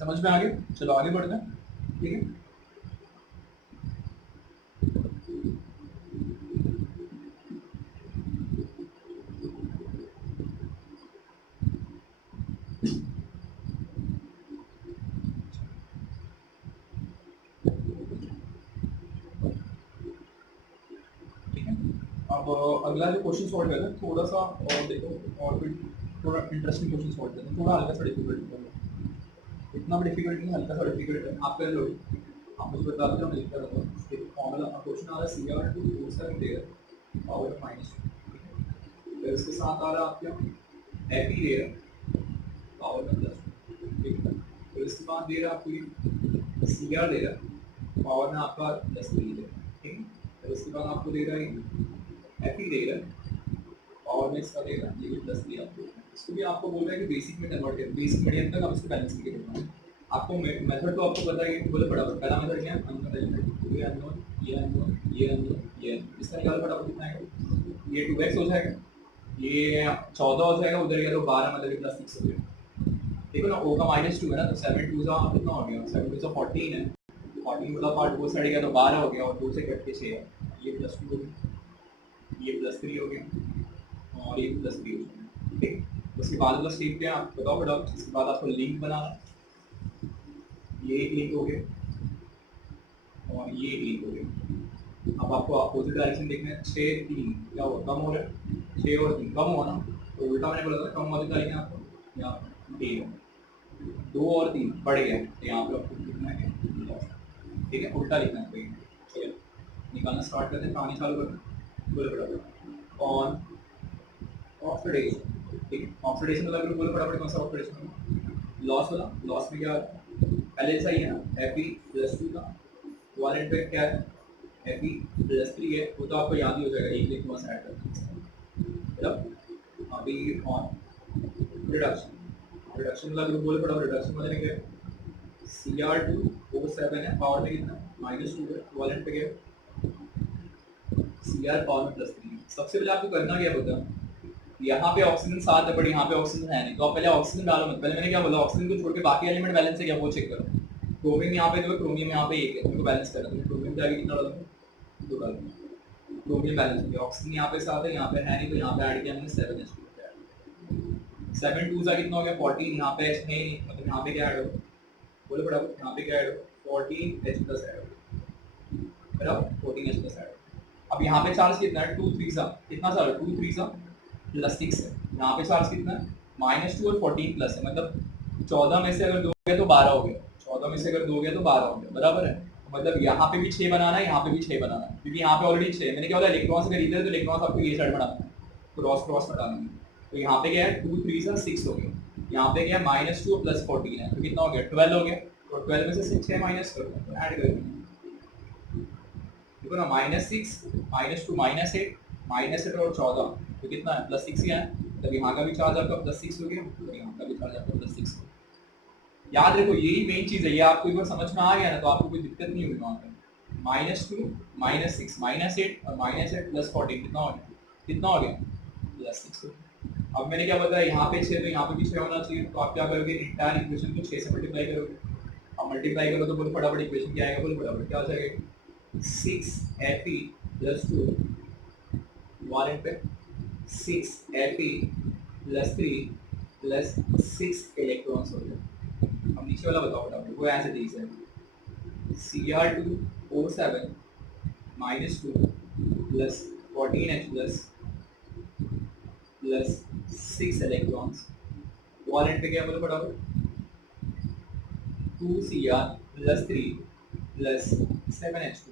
समझ में आ गया, चलो आगे बढ़ते हैं। ठीक है। अब अगला जो क्वेश्चन सॉल्व करना है थोड़ा सा और देखो, और भी थोड़ा इंटरेस्टिंग क्वेश्चन सॉल्व करना है, थोड़ा हल्का सा डिफिकल्ट है, इतना भी डिफिकल्ट नहीं, हल्का सा डिफिकल्ट है। आप कर लो, आप मुझे बता दो, मैं लिखता रहता हूँ। फॉर्मूला क्वेश्चन आ रहा है CR2 O7 दे रहा पावर माइनस, फिर इसके साथ आ रहा है आपका FE दे रहा पावर में प्लस, ठीक है। फिर इसके बाद दे रहा आपको CR दे रहा पावर में आपका प्लस 3 दे रहा, ठीक है। फिर उसके बाद आपको दे रहा है FE दे रहा और में इसका दे रहा है ये भी प्लस 3 आपको, इसको भी आपको बोल रहा है कि बेसिक में कन्वर्ट कर, बेसिक मीडियम तक आप इसको बैलेंस करके देखना। आपको मेथड तो आपको पता है कि बोले फटाफट, पहला मेथड क्या है, अननोन एलिमेंट, ये अननोन, ये अननोन, ये अननोन, ये अननोन, इसका निकाल फटाफट कितना आएगा, ये 2x हो जाएगा, ये 14 हो जाएगा, उधर गया तो 12 मतलब प्लस 6 हो जाएगा। देखो ना ओ का -2 है ना, तो 7 2 का कितना हो गया, 7 2 14 है, 14 वाला पार्ट वो साइड गया तो 12 हो गया, और 2 से कट के 6 है, ये +2 हो गया, ये +3 हो गया, और ये +3 हो गया, ठीक। उसके बाद वाला स्टेप क्या है आप बताओ फटाफट। इसके बाद आपको लिंक बनाना है, ये एक लिंक हो गया और ये एक लिंक हो गया। अब आपको अपोजिट डायरेक्शन देखना है, 6 3 क्या हुआ, कम हो रहा है, 6 और 3 कम हुआ ना, तो उल्टा मैंने बोला था कम वाली डालेंगे आपको, यहाँ 3 2 और 3 बढ़ गया, तो यहाँ पे आपको लिखना है, ठीक है, उल्टा लिखना है। ठीक है, निकालना स्टार्ट करते हैं, कहानी चालू करते हैं, बोले फटाफट ऑन ऑक्सीडेशन, ठीक है। ऑक्सीडेशन वाला ग्रुप बोले फटाफट कौन सा ऑक्सीडेशन, लॉस वाला, लॉस में क्या पहले ऐसा ही है ना, Fe+2 का वालेंट पे क्या है, Fe+3 है, वो तो आपको याद ही हो जाएगा, एक लिंक वहाँ से ऐड करना है। अभी ऑन रिडक्शन, रिडक्शन वाला ग्रुप बोले फटाफट, रिडक्शन वाले में क्या है, Cr2O7 है, पावर में कितना -2 है, वालेंट पे क्या है Cr पावर में +3 है। सबसे पहले आपको करना क्या होता है, यहाँ पे ऑक्सीजन 7 है बट यहाँ पे ऑक्सीजन है नहीं, तो आप पहले ऑक्सीजन डालो मत, पहले मैंने क्या बोला, ऑक्सीजन को छोड़ के बाकी एलिमेंट बैलेंस है क्या वो चेक करो। क्रोमियम यहाँ पे 2 है, क्रोमियम यहाँ पे 1 है, उनको बैलेंस करना है, क्रोमियम जाके कितना डालोगे, 2 डालोगे, क्रोमियम बैलेंस हो गया। ऑक्सीजन यहाँ पे 7 है, यहाँ पे है नहीं, तो यहाँ पे ऐड किया मैंने 7H2, 7 2 सा कितना हो गया 14, यहाँ पे H नहीं, मतलब यहाँ पे क्या ऐड होगा, बोलो फटाफट, यहाँ पे क्या ऐड होगा 14H प्लस ऐड होगा, बराबर 14H प्लस ऐड होगा। अब यहाँ पे चार्ज कितना है 2 3 सा, कितना चार्ज 2 3 सा +6 है, यहाँ पे चार्ज कितना है -2 और 14 प्लस है, मतलब 14 में से अगर 2 गया तो 12 हो गया, 14 में से अगर 2 गया तो 12 हो गया, बराबर है। मतलब यहाँ पे भी 6 बनाना है, यहाँ पे भी 6 बनाना है, क्योंकि यहाँ पे ऑलरेडी 6 मैंने क्या बोला, इलेक्ट्रॉन्स अगर इधर तो इलेक्ट्रॉन्स आपको ये साइड बढ़ाना है, क्रॉस क्रॉस बढ़ाना है, तो यहाँ पे क्या है 2 3 सा 6 हो गया, यहाँ पे क्या है -2 प्लस 14 है, तो कितना हो गया 12 हो गया, और 12 में से 6 माइनस कर दो, ऐड कर दो, देखो ना -6 -2 -8 -8 और 14, तो कितना है +6 ही है, तब यहाँ का भी चार्ज आपका +6 हो गया, और यहाँ का भी चार्ज आपका +6 हो गया। याद रखो यही मेन चीज़ है, ये आपको एक बार समझ में आ गया ना तो आपको कोई दिक्कत नहीं होगी वहाँ पे। -2 -6 -8 और -8 + 14 कितना हो गया, कितना हो गया +6। अब मैंने क्या बताया, यहाँ पे 6 तो यहाँ पे भी 6 होना चाहिए, तो आप क्या करोगे, इंटायर इक्वेशन को 6 से मल्टीप्लाई करोगे, अब मल्टीप्लाई करो तो बोलो फटाफट इक्वेशन क्या आएगा, बोलो फटाफट क्या हो जाएगा 6Fe+2 वालेंट पे 6Fe+3 प्लस 6 इलेक्ट्रॉन्स हो गए। अब नीचे वाला बताओ फटाफट, वो ऐसे चीज है Cr2O7 -2 plus 14H plus 6 electrons, वालेंट पे क्या बोलो फटाफट 2Cr+3 प्लस 7H2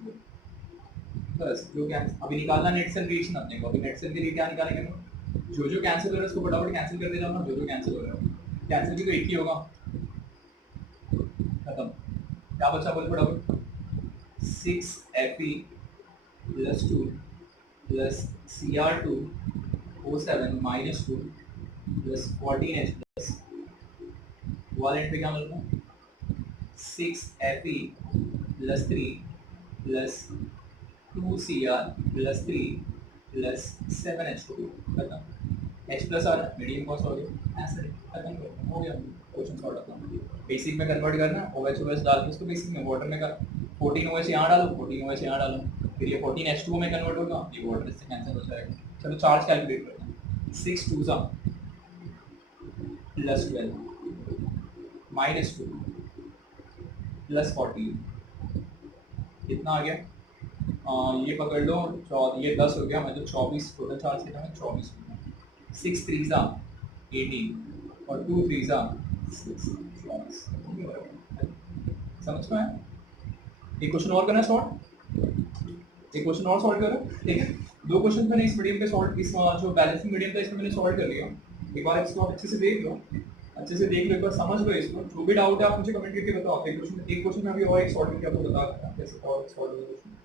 बस। जो कैंसिल अभी निकालना नेट सेल रिएक्शन अपने को, अभी नेट सेल के लिए क्या निकालेंगे हम, जो कैंसिल हो रहा है उसको फटाफट कैंसिल कर दे जाओ ना, जो कैंसिल हो रहा है कैंसिल भी तो एक ही होगा, खत्म। क्या बचा बोल फटाफट 6Fe+2 plus Cr2O7 -2 plus 14H plus वालेंट पे क्या मिलता है 6Fe+3 plus 2Cr+3 plus 7H2 खत्म। H प्लस आ रहा है, मीडियम कॉस्ट हो गया, ऐसे खत्म हो गया क्वेश्चन सॉल्व करना। बेसिक में कन्वर्ट करना, OH OH डाल के उसको बेसिक में वाटर में कर, 14 OH यहाँ डालो, 14 OH यहाँ डालो, फिर ये 14 H2O में कन्वर्ट होगा, ये वाटर इससे कैंसिल हो जाएगा। चलो चार्ज कैलकुलेट करते हैं, 6 2 प्लस 12 माइनस 2 प्लस 14 कितना आ गया? ये पकड़ लो, ये 10 हो गया, मतलब 24 टोटल चार्ज कितना है? 24 हो गया। 6 3 18 और 2 3 6 समझ में आया? एक क्वेश्चन और करना सॉल्व, एक क्वेश्चन और सॉल्व करो, ठीक है। दो क्वेश्चन मैंने इस मीडियम पे सॉल्व, इस जो बैलेंसिंग मीडियम था इसमें मैंने सॉल्व कर लिया। एक बार इसको आप अच्छे से देख लो, अच्छे से देख लो, एक बार समझ लो इसको। जो भी डाउट है आप मुझे कमेंट करके बताओ। एक क्वेश्चन में अभी और एक सॉल्व करके आपको बता दूंगा कैसे और सॉल्व होगा क्वेश्चन।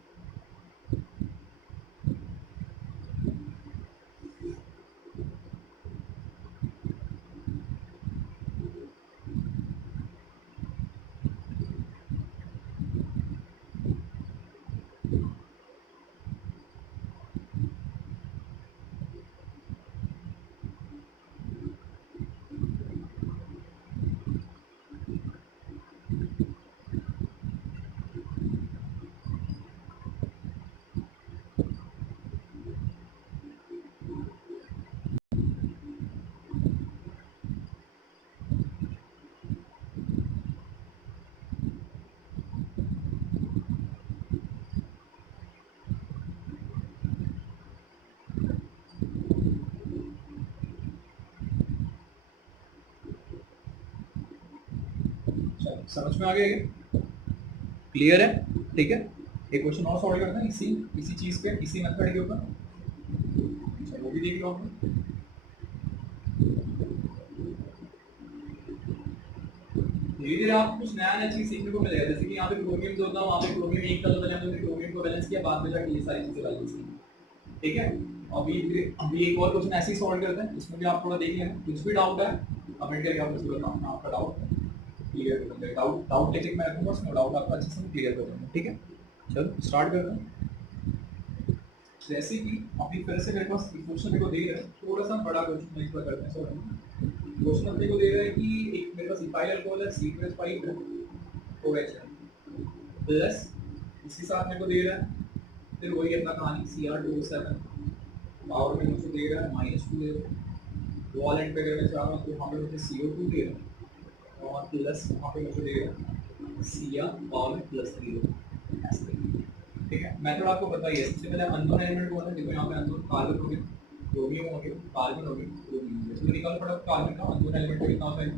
समझ में आ गया क्या? क्लियर है? ठीक है, एक क्वेश्चन और सॉल्व करते हैं इसी चीज पे, इसी मेथड के ऊपर। चलो वो भी देख लो आप। धीरे धीरे आपको कुछ नया नया चीज सीखने को मिलेगा। जैसे कि यहाँ पे क्रोमियम जो होता है, वहाँ पे क्रोमियम एक था, तो पहले हमने क्रोमियम को बैलेंस किया, बाद में जाके ये सारी चीजें बैलेंस की, ठीक है। अभी एक और क्वेश्चन ऐसे ही सॉल्व करते हैं, इसमें भी आप थोड़ा देख लेना। कुछ भी डाउट है कमेंट करके आप मुझे बताओ, आपका डाउट क्लियर कर दूंगा। डाउट टेकिंग मैं रखूंगा, उसमें डाउट आपका अच्छे से क्लियर कर दूंगा, ठीक है। चलो स्टार्ट करते हैं। जैसे कि अभी फिर से मेरे पास क्वेश्चन मेरे को दे रहा है, थोड़ा सा बड़ा क्वेश्चन मैं इस बार करते हैं। सॉरी, क्वेश्चन अपने को दे रहा है कि एक मेरे पास इथाइल अल्कोहल है, C2H5 OH है, प्लस इसके साथ मेरे को दे रहा है फिर वही अपना कहानी Cr2O7, पावर में मुझे दे रहा है -2 दे रहा है। वॉल एंड पे अगर मैं चाह रहा हूँ तो वहाँ पे मुझे CO2 दे रहा है, और प्लस वहाँ पे मुझे दे रहा है Cr पावर में +3 ऐसे, ठीक है। मेथड आपको पता ही है। सबसे पहले अननोन एलिमेंट कौन है? देखो यहाँ पे अननोन कार्बन हो गया, क्रोमियम हो गया, कार्बन हो गया, क्रोमियम हो गया। इसमें निकाल पड़ा कार्बन का अननोन एलिमेंट कितना होता है?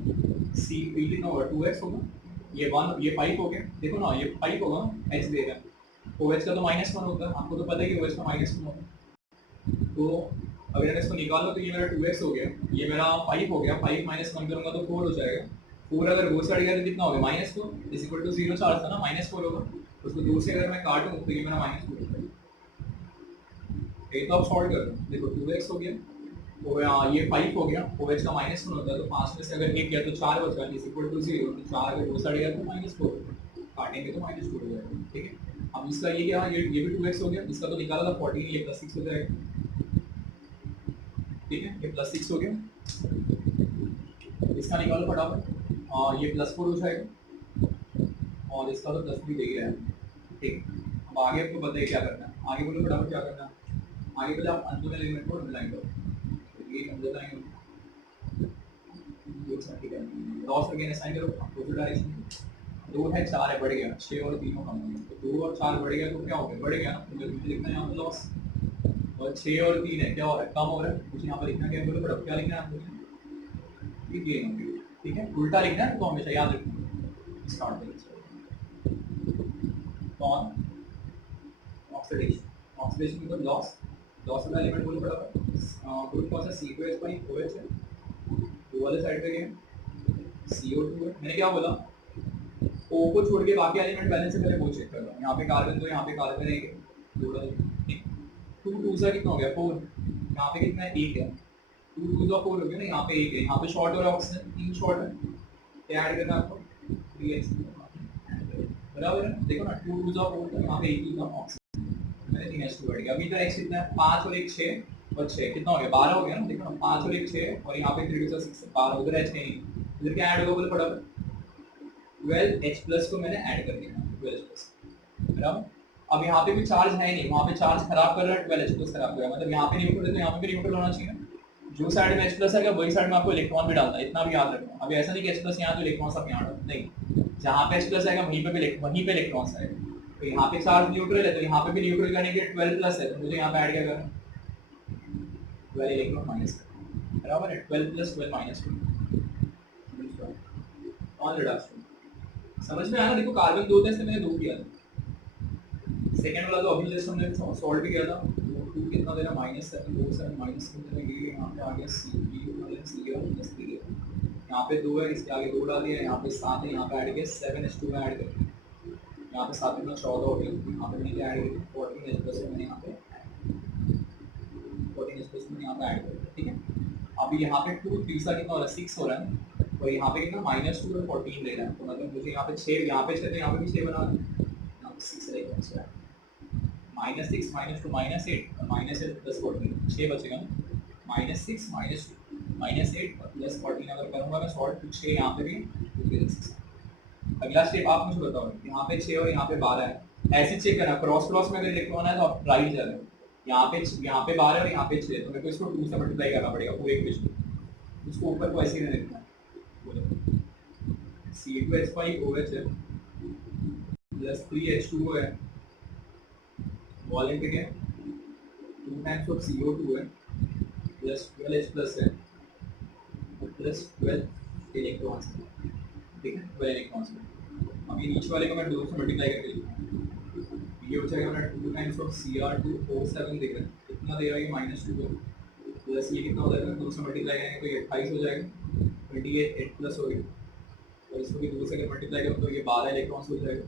C कितना होगा? 2x होगा, ये 1 ये 5 हो गया। देखो ना ये 5 होगा, H दे रहा है, OH का तो -1 होता है, आपको तो पता ही है OH का -1 होता है। तो अगर मैं इसको निकालो तो ये मेरा 2x हो गया, ये मेरा 5 हो गया, 5 -1 करूंगा तो 4 हो जाएगा। 4 अगर 2 से हट गया तो कितना हो गया? -4 इज इक्वल टू 0 चार्ज था ना, -4 होगा। उसको 2 से अगर मैं काटूं तो ये मेरा -4 हो जाएगा। ये तो आप सॉल्व कर दो। देखो 2x हो गया, तो ये 5 हो गया, OH का -1 होता है, तो 5 में से अगर 1 गया तो 4 बचा, इज इक्वल टू 0। तो 4 अगर 2 से हट गया तो -4, काटेंगे तो -2 हो जाएगा, ठीक है। अब इसका ये क्या, ये भी 2x हो गया, इसका तो निकाला था 14, ये +6 हो जाएगा, ठीक है। ये +6 हो गया, इसका निकालो फटाफट, ये +4 हो जाएगा, और इसका तो +3 दे गया है, ठीक। अब आगे आपको पता है क्या करना है, आगे बोलो फटाफट क्या करना है। आगे पहले आप अननोन एलिमेंट को मिलाएं करो, ये हम बताएंगे। ठीक है, लॉस अगेन असाइन करो अपोजिट डायरेक्शन में। 2 है 4 है, बढ़ गया, 6 और 3 कम हो गया, तो 2 और 4 बढ़ गया तो क्या हो गया? बढ़ गया ना, तो मुझे लिखना है यहाँ पे लॉस, और 6 और 3 है, क्या हो रहा है? कम हो रहा है। कुछ यहाँ पर लिखना क्या है? बोलो बड़ा क्या लिखना है आपको? ये गेन हो गया, ठीक है। उल्टा लिखना है तो हमेशा याद रखना। स्टार्ट करें ऑक्सीडेशन, ऑक्सीडेशन मतलब लॉस, लॉस का एलिमेंट बोलो फटाफट। ग्रुप कौन सा? C2H5 OH है, दो वाले साइड पे गए, CO2 है। मैंने क्या बोला? O को छोड़ के बाकी एलिमेंट बैलेंस से पहले वो चेक कर लो। यहाँ पे कार्बन, तो यहाँ पे कार्बन है, जोड़ा, ठीक। 2 2 सा कितना हो गया? 4। यहाँ पे कितना है? 1 है, 2 2 सा 4 हो गया ना, यहाँ पे 1 है, यहाँ पे शॉर्ट हो रहा है ऑक्सीजन, 3 शॉर्ट है, क्या ऐड करना है आपको? 3x बराबर है। देखो ना 2 2 सा 4, तो यहाँ पे 1 ही था ऑक्सीजन, मैंने 3 H2 बढ़ गया। अभी तो x कितना है? 5 और 1 6, और 6 कितना हो गया 12 हो गया ना, देखो ना 5 और 1 6 और यहाँ पे 3 2 6 12 उधर h नहीं, इधर क्या ऐड होगा बोले फटाफट 12 h प्लस को मैंने ऐड कर दिया 12 h प्लस बराबर। अब यहाँ पे भी चार्ज है नहीं, वहाँ पे चार्ज खराब कर रहा है 12 h प्लस खराब कर रहा है, मतलब यहाँ पे न्यूट्रल है तो यहाँ पे भी न्यूट्रल होना चाहिए। जो साइड में h प्लस है वही साइड में आपको इलेक्ट्रॉन भी डालना है, इतना भी याद रखना। अभी ऐसा नहीं कि h प्लस यहाँ तो इलेक्ट्रॉन सब यहाँ डाल नहीं, जहाँ पे h प्लस आएगा वहीं पे इलेक्ट्रॉन्स आएगा। तो यहाँ पे चार्ज न्यूट्रल है तो यहाँ पे भी न्यूट्रल करने के 12 प्लस है तो मुझे यहाँ पे ऐड क्या करना 12 इलेक्ट्रॉन माइनस बराबर है 12 प्लस 12 माइनस ऑन रिडक्शन। समझ में आया ना? देखो कार्बन 2 था इसलिए मैंने 2 किया था, सेकंड वाला तो अभी जस्ट हमने सॉल्व भी किया था। 2 कितना दे रहा -7 2 7 माइनस ये यहाँ पे आ गया सी बी माइनस सी और प्लस 3 यहाँ पे 2 है, इसके आगे 2 डाल दिया, यहाँ पे 7 है, यहाँ पे ऐड किया 7h2 में ऐड कर, यहाँ पे 7 में 14 हो गया, यहाँ पे मैंने ऐड किया 14h प्लस मैंने यहाँ पे 14h प्लस मैंने यहाँ पे ऐड कर, ठीक है। अभी यहाँ पे 2 3 सा कितना हो रहा है 6 हो रहा है और यहाँ पे कितना -2 और 14 ले रहा है, तो मतलब मुझे यहाँ पे 6 यहाँ पे 6 तो यहाँ पे भी 6 बना, यहाँ पे 6 रहेगा -6 -2 -8 और -8 प्लस 14 6 बचेगा ना, -6 -8 और प्लस 14 अगर करूँगा मैं सॉल्व तो 6 यहाँ पे भी 6। अगला स्टेप आप मुझे बताओ, यहाँ पे 6 और यहाँ पे 12 है, ऐसे चेक करना क्रॉस में अगर इलेक्ट्रॉन है तो आप राइट जा रहे हो, यहाँ पे 12 और यहाँ पे 6 तो मेरे को इसको 2 से मल्टीप्लाई करना पड़ेगा पूरे इक्वेशन, उसको ऊपर को ऐसे ही लिखना है C2H5OH है प्लस 3H2O है वॉलेंट है 2 टाइम्स ऑफ CO2 है प्लस 12H प्लस है प्लस 12 इलेक्ट्रॉन्स है, ठीक है 12 इलेक्ट्रॉन्स है। अब ये नीचे वाले को मैं 2 से मल्टीप्लाई करके लिखूंगा, ये हो जाएगा मेरा 2 टाइम्स ऑफ Cr2O7 दिख रहा है, कितना दे रहा है ये -2 प्लस ये कितना हो जाएगा 2 से मल्टीप्लाई करेंगे तो ये 28 हो जाएगा 28 8 प्लस हो गया और इसको भी 2 से अगर मल्टीप्लाई करूँ तो ये 12 इलेक्ट्रॉन्स हो जाएगा,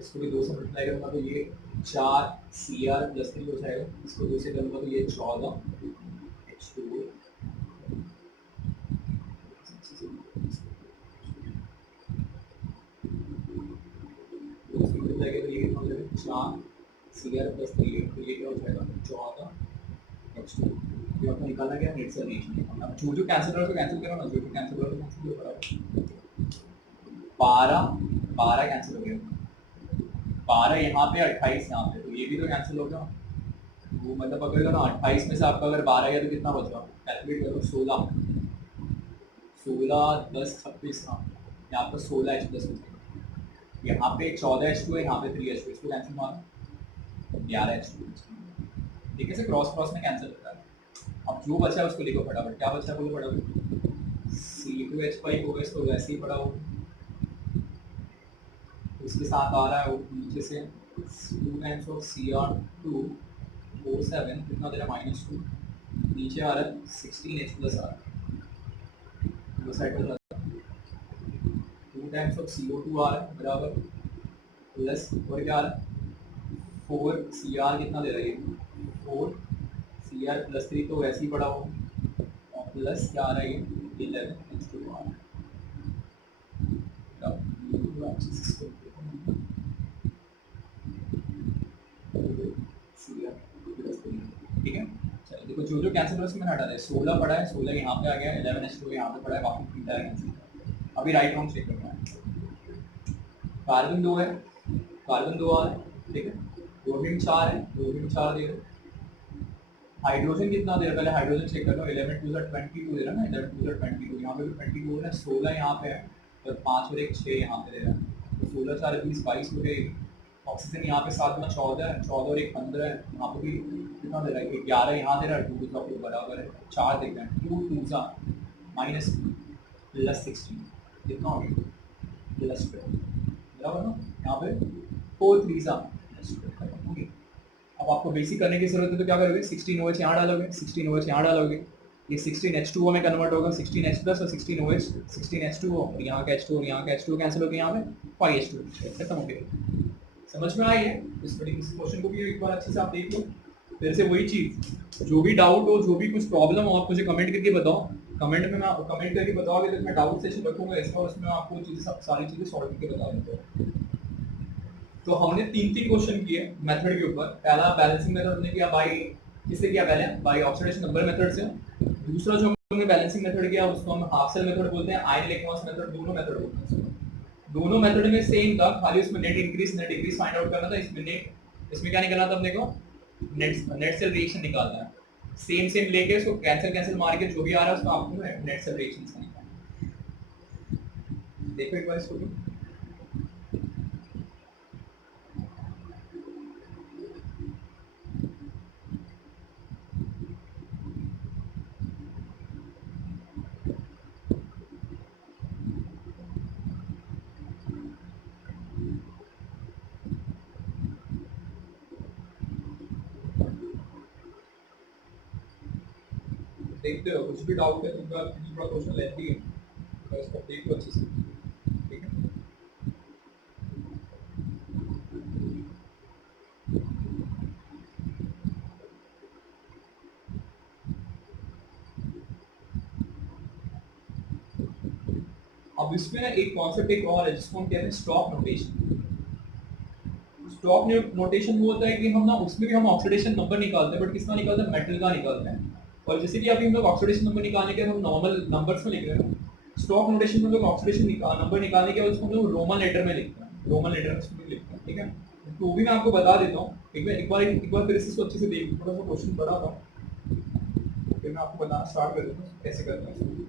इसको भी 2 से मल्टीप्लाई करूँगा तो ये 4 Cr प्लस 3 हो जाएगा, इसको 2 से करूँगा तो ये 14 H2O तो ये कितना हो जाएगा 4 Cr प्लस 3 तो ये क्या हो जाएगा 14 H2O। ये आपको निकालना क्या नेट से रिलेशन, अब जो कैंसिल हो तो कैंसिल करो ना, जो कैंसिल हो तो कैंसिल हो बराबर 12 कैंसिल हो गया 12 यहाँ पे 28 यहाँ पे, तो ये भी तो कैंसिल हो गया वो, मतलब अगर ना 28 में से आपका अगर 12 गया तो कितना बचा कैलकुलेट करो 16 10 26 हाँ यहाँ पर 16 H प्लस हो जाएगा, यहाँ पे 14 H2 है यहाँ पे 3 H2, इसको कैंसिल मारो 11 H2, ठीक है से क्रॉस में कैंसिल होता है। अब जो बचा है उसको लिखो फटाफट, क्या बचा बोलो फटाफट C2H5OH तो वैसे ही पड़ा हो, उसके साथ आ रहा है वो नीचे से 2 टाइम्स ऑफ Cr2O7 कितना दे रहा है -2, नीचे आ रहा है 16H प्लस आ रहा है वो साइड पर जाता है 2 टाइम्स ऑफ CO2 आ रहा है बराबर प्लस और क्या आ रहा है 4 Cr कितना दे रहा है ये 4 Cr प्लस 3 तो वैसे ही पड़ा हो और प्लस क्या आ रहा है ये 11 H2 आ रहा है, ठीक है। चलो देखो जो कैंसिल हो उसमें हटा दे, 16 पड़ा है 16 यहाँ पे आ गया 11 H2 यहाँ पे पड़ा है, बाकी 3 तरह कैंसिल। अभी राइट रॉन्ग चेक करना है, कार्बन 2 है कार्बन 2 आ रहा है, ठीक है क्लोरीन 4 है क्लोरीन 4 दे रहे, हाइड्रोजन कितना दे रहा है पहले हाइड्रोजन चेक कर लो 11 2 22 दे रहा है ना, 11 2 22 यहाँ पे भी 22 है, 16 यहाँ पे है और 5 और 1 6 यहाँ पे दे रहा है, तो 16 4 20 22 हो गए। ऑक्सीजन यहाँ पे साथ में 14 है 14 और 1 15 है, यहाँ पे भी कितना दे रहा है 11 यहाँ दे रहा है 2 2 बराबर है 4 देख रहे हैं 2 2 सा -2 प्लस 16 कितना हो गया प्लस 12 बराबर ना, यहाँ पे 4 3 सा प्लस 12 हो गया। अब आपको बेसिक करने की जरूरत है तो क्या करोगे 16OH यहाँ डालोगे 16OH यहाँ डालोगे, ये 16H2O में कन्वर्ट होगा 16H प्लस और 16OH 16H2O और यहाँ का H2 और यहाँ का H2 कैंसिल हो गया, यहाँ पे 5H2 खत्म हो गया। समझ में आई है? इस क्वेश्चन को भी एक बार अच्छे से आप देख लो, फिर से वही चीज़ जो भी डाउट हो जो भी कुछ प्रॉब्लम हो आप मुझे कमेंट करके बताओ, कमेंट में मैं कमेंट करके बताओगे तो मैं डाउट सेशन रखूँगा इसका, उसमें आपको चीज़ें सब सारी चीज़ें सॉल्व करके बता देता हूँ। तो हमने तीन तीन क्वेश्चन किए मेथड के ऊपर। पहला बैलेंसिंग मेथड हमने किया बाय किससे किया, पहले बाय ऑक्सीडेशन नंबर मेथड से। दूसरा जो हमने बैलेंसिंग मेथड किया उसको हम हाफ सेल मेथड बोलते हैं, आयन इलेक्ट्रॉन्स मेथड, दोनों मेथड बोलते हैं। दोनों मेथड में सेम था, खाली उसमें net increase net decrease find out करना था। इसमें क्या निकालना था अपने को, नेट सेल रिएक्शन निकालना है। सेम सेम लेके उसको कैंसिल कैंसिल मार के जो भी आ रहा है उसको आपको नेट सेल रिएक्शन से निकालना। देखो एक बार इसको भी। देखते हो कुछ भी डाउट है तो थोड़ा क्वेश्चन लेती है तो इसको देखो अच्छे से, ठीक है। अब इसमें ना एक कॉन्सेप्ट एक और है जिसको हम कहते हैं स्टॉक नोटेशन। स्टॉक नोटेशन वो होता है कि हम ना उसमें भी हम ऑक्सीडेशन नंबर निकालते हैं, बट किसका निकालते हैं, मेटल का निकालते हैं। और जैसे कि अभी हम लोग ऑक्सीडेशन नंबर निकालने के हम नॉर्मल नंबर्स में लिख रहे हैं, स्टॉक नोटेशन में लोग ऑक्सीडेशन नंबर निकालने के बाद उसको हम लोग रोमन लेटर में लिखते हैं, रोमन लेटर में उसको लिखते हैं, ठीक है। तो वो भी मैं आपको बता देता हूँ एक बार फिर इसको अच्छे से देख, थोड़ा सा क्वेश्चन पढ़ा था फिर मैं आपको बताना स्टार्ट कर देता हूँ कैसे करते हैं इसको।